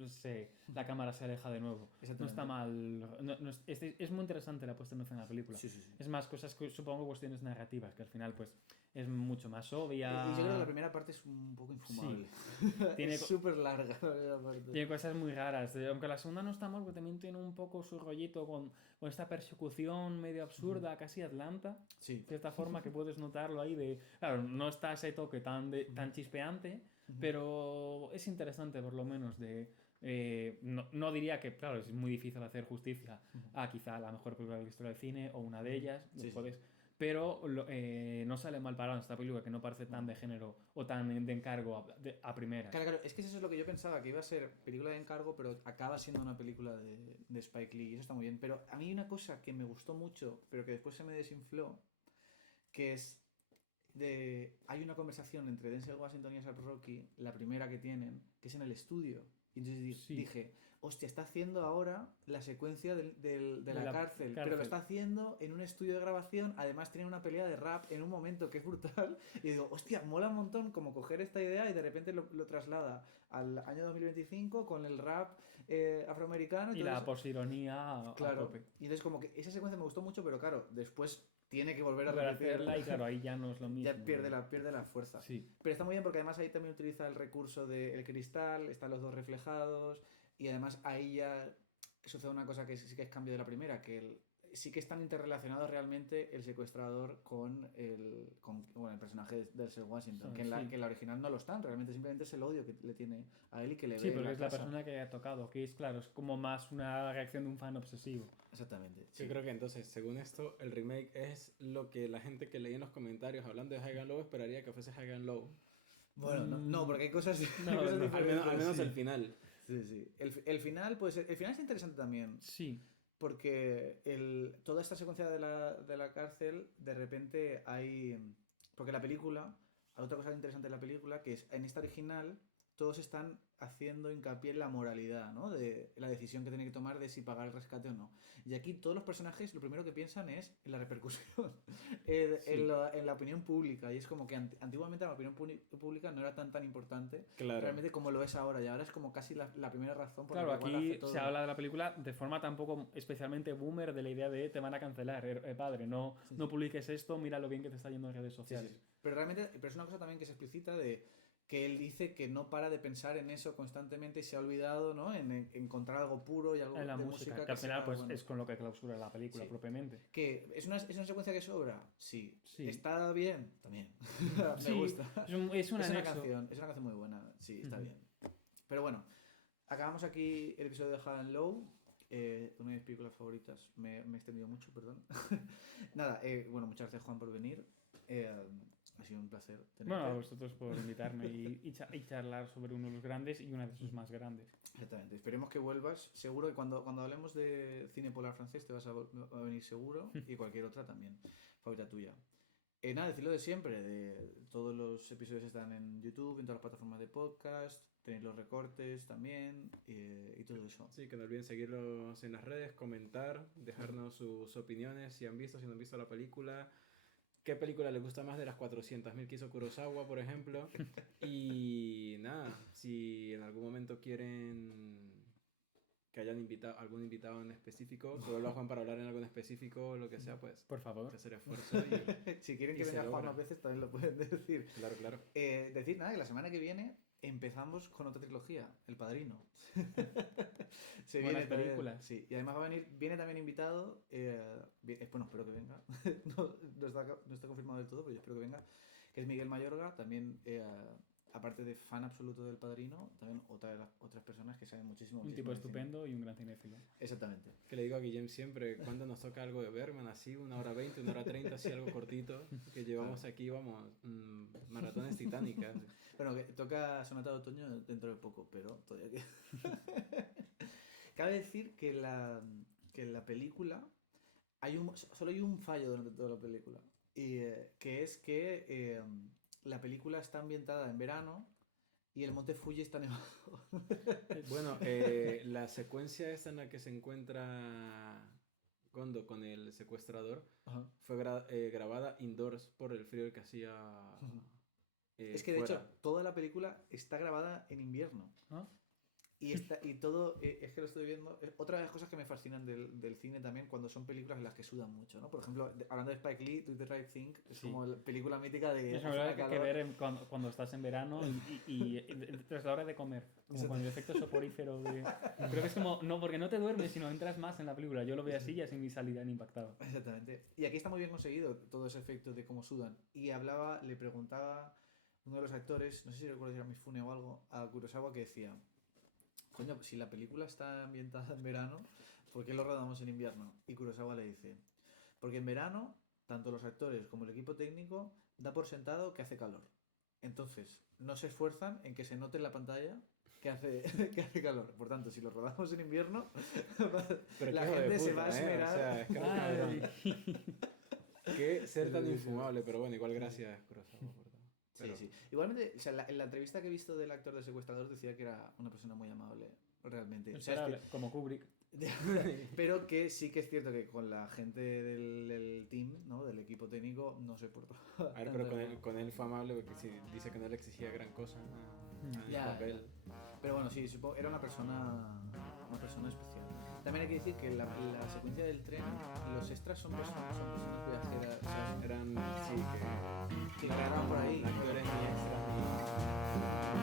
la cámara se aleja de nuevo. No Exactamente. está mal. Es muy interesante la puesta en escena de la película. Sí, sí, sí. Es más cosas que supongo cuestiones narrativas, que al final pues es mucho más obvia. Y yo creo que la primera parte es un poco infumable. Tiene es súper larga la primera parte. Tiene cosas muy raras. Aunque la segunda no está mal, porque también tiene un poco su rollito con esta persecución medio absurda, casi Atlanta. Sí. De cierta forma que puedes notarlo ahí de... Claro, no está ese toque tan chispeante, pero es interesante por lo menos no diría que, claro, es muy difícil hacer justicia a quizá la mejor película de la historia del cine o una de ellas, Sí, puedes, pero no sale mal parado esta película, que no parece tan de género o tan de encargo a primera. Claro, es que eso es lo que yo pensaba, que iba a ser película de encargo, pero acaba siendo una película de Spike Lee, y eso está muy bien. Pero a mí hay una cosa que me gustó mucho, pero que después se me desinfló, que es hay una conversación entre Denzel Washington y A$AP Rocky, la primera que tienen, que es en el estudio. Y entonces dije, hostia, está haciendo ahora la secuencia de la cárcel, pero lo está haciendo en un estudio de grabación, además tiene una pelea de rap en un momento que es brutal, y digo, hostia, mola un montón como coger esta idea y de repente lo traslada al año 2025 con el rap afroamericano. Y la posironía claro, a tope. y entonces como que esa secuencia me gustó mucho, pero claro, después tiene que volver a hacerla y claro, ahí ya no es lo mismo. Ya pierde la fuerza. Sí. Pero está muy bien porque además ahí también utiliza el recurso del cristal, están los dos reflejados y además ahí ya sucede una cosa que sí que es cambio de la primera, que sí que están interrelacionados realmente el secuestrador con el personaje de Denzel Washington, que en la original no lo están, realmente simplemente es el odio que le tiene a él y que le ve. Sí, porque es la persona que ha tocado, que es claro, es como más una reacción de un fan obsesivo. Exactamente. Sí. Yo creo que entonces, según esto, el remake es lo que la gente que leía en los comentarios hablando de High and Low esperaría que fuese High and Low. Bueno, no, porque hay cosas, al menos el final. Sí, sí. El final, pues el final es interesante también. Sí. Porque toda esta secuencia de la cárcel, de repente hay... Porque la película, hay otra cosa interesante de la película, que es en esta original todos están haciendo hincapié en la moralidad, ¿no? De la decisión que tienen que tomar de si pagar el rescate o no. Y aquí todos los personajes lo primero que piensan es en la repercusión, en la opinión pública. Y es como que antiguamente la opinión pública no era tan importante realmente como lo es ahora. Y ahora es como casi la primera razón por la que aquí se habla de la película de forma tampoco especialmente boomer, de la idea de te van a cancelar, padre, no publiques esto, mira lo bien que te está yendo en redes sociales. Sí. Pero realmente es una cosa también que se explicita de que él dice que no para de pensar en eso constantemente y se ha olvidado, ¿no? En encontrar algo puro y algo en la de música que al final pues bueno. es con lo que clausura la película propiamente. ¿Que es una secuencia que sobra? Sí. ¿Está bien? También. Me gusta. Es una canción muy buena. Sí, está bien. Pero bueno, acabamos aquí el episodio de High and Low. Una de mis películas favoritas. Me he extendido mucho, perdón. Nada, bueno, muchas gracias Juan por venir. Ha sido un placer tenerte. Bueno, a vosotros por invitarme y charlar sobre uno de los grandes y una de sus más grandes. Exactamente. Esperemos que vuelvas. Seguro que cuando hablemos de cine polar francés te vas a venir seguro y cualquier otra también, favorita tuya. Nada, decirlo de siempre. Todos los episodios están en YouTube, en todas las plataformas de podcast. Tenéis los recortes también y todo eso. Sí, que no olviden seguirnos en las redes, comentar, dejarnos sus opiniones, si han visto, si no han visto la película. ¿Qué película les gusta más de las 400.000 que hizo Kurosawa, por ejemplo? Y nada, si en algún momento quieren que hayan algún invitado en específico, que vuelva Juan para hablar en algo en específico, lo que sea, pues por favor, que hacer esfuerzo. Si quieren que venga Juan más veces, también lo pueden decir. Claro, claro. Decir nada, que la semana que viene empezamos con otra trilogía, El Padrino. Buenas películas. Sí, y además viene también invitado, bueno, espero que venga, no está confirmado del todo, pero yo espero que venga, que es Miguel Mayorga, también, aparte de fan absoluto del Padrino, también otras personas que saben muchísimo. Un tipo estupendo y un gran cinéfilo. Exactamente. Que le digo a Guillem siempre, cuando nos toca algo de Bergman, así, 1h20, 1h30, así algo cortito, que llevamos aquí, vamos, maratones titánicas. Bueno, que toca Sonata de Otoño dentro de poco, pero todavía queda. Cabe decir que la película solo hay un fallo durante toda la película, y que es que la película está ambientada en verano y el monte Fuji está nevado. Bueno, la secuencia esta en la que se encuentra Gondo con el secuestrador fue grabada indoors por el frío que hacía. Es que de hecho toda la película está grabada en invierno. ¿Ah? Y todo, es que lo estoy viendo. Otra de las cosas que me fascinan del cine también, cuando son películas en las que sudan mucho, ¿no? Por ejemplo, hablando de Spike Lee, Do the Right Thing, es como la película mítica de. Es verdad que hay que ver cuando estás en verano y tras la hora de comer, como con el efecto soporífero. Creo que es como, no, porque no te duermes, sino entras más en la película. Yo lo veo así y así mi salida han impactado. Exactamente. Y aquí está muy bien conseguido todo ese efecto de cómo sudan. Y le preguntaba uno de los actores, no sé si recuerdo si era Mifune o algo, a Kurosawa, que decía: coño, si la película está ambientada en verano, ¿por qué lo rodamos en invierno? Y Kurosawa le dice: porque en verano, tanto los actores como el equipo técnico da por sentado que hace calor. Entonces, no se esfuerzan en que se note en la pantalla que hace calor. Por tanto, si lo rodamos en invierno, la gente se va a esmerar. O sea, es que ser tan infumable, pero bueno, igual gracias, Kurosawa. Pero... Sí. Igualmente, o sea, en la entrevista que he visto del actor del secuestrador decía que era una persona muy amable, realmente. O sea, como Kubrick. Pero que sí que es cierto que con la gente del team, ¿no? Del equipo técnico, no se portó. A ver, pero con él fue amable porque sí, dice que no le exigía gran cosa en el papel. Pero bueno, sí, supongo, era una persona especial. También hay que decir que la secuencia del tren, los extras son personas viajeras. O sea, eran, sí, que grababan por ahí. Actores ni extras ni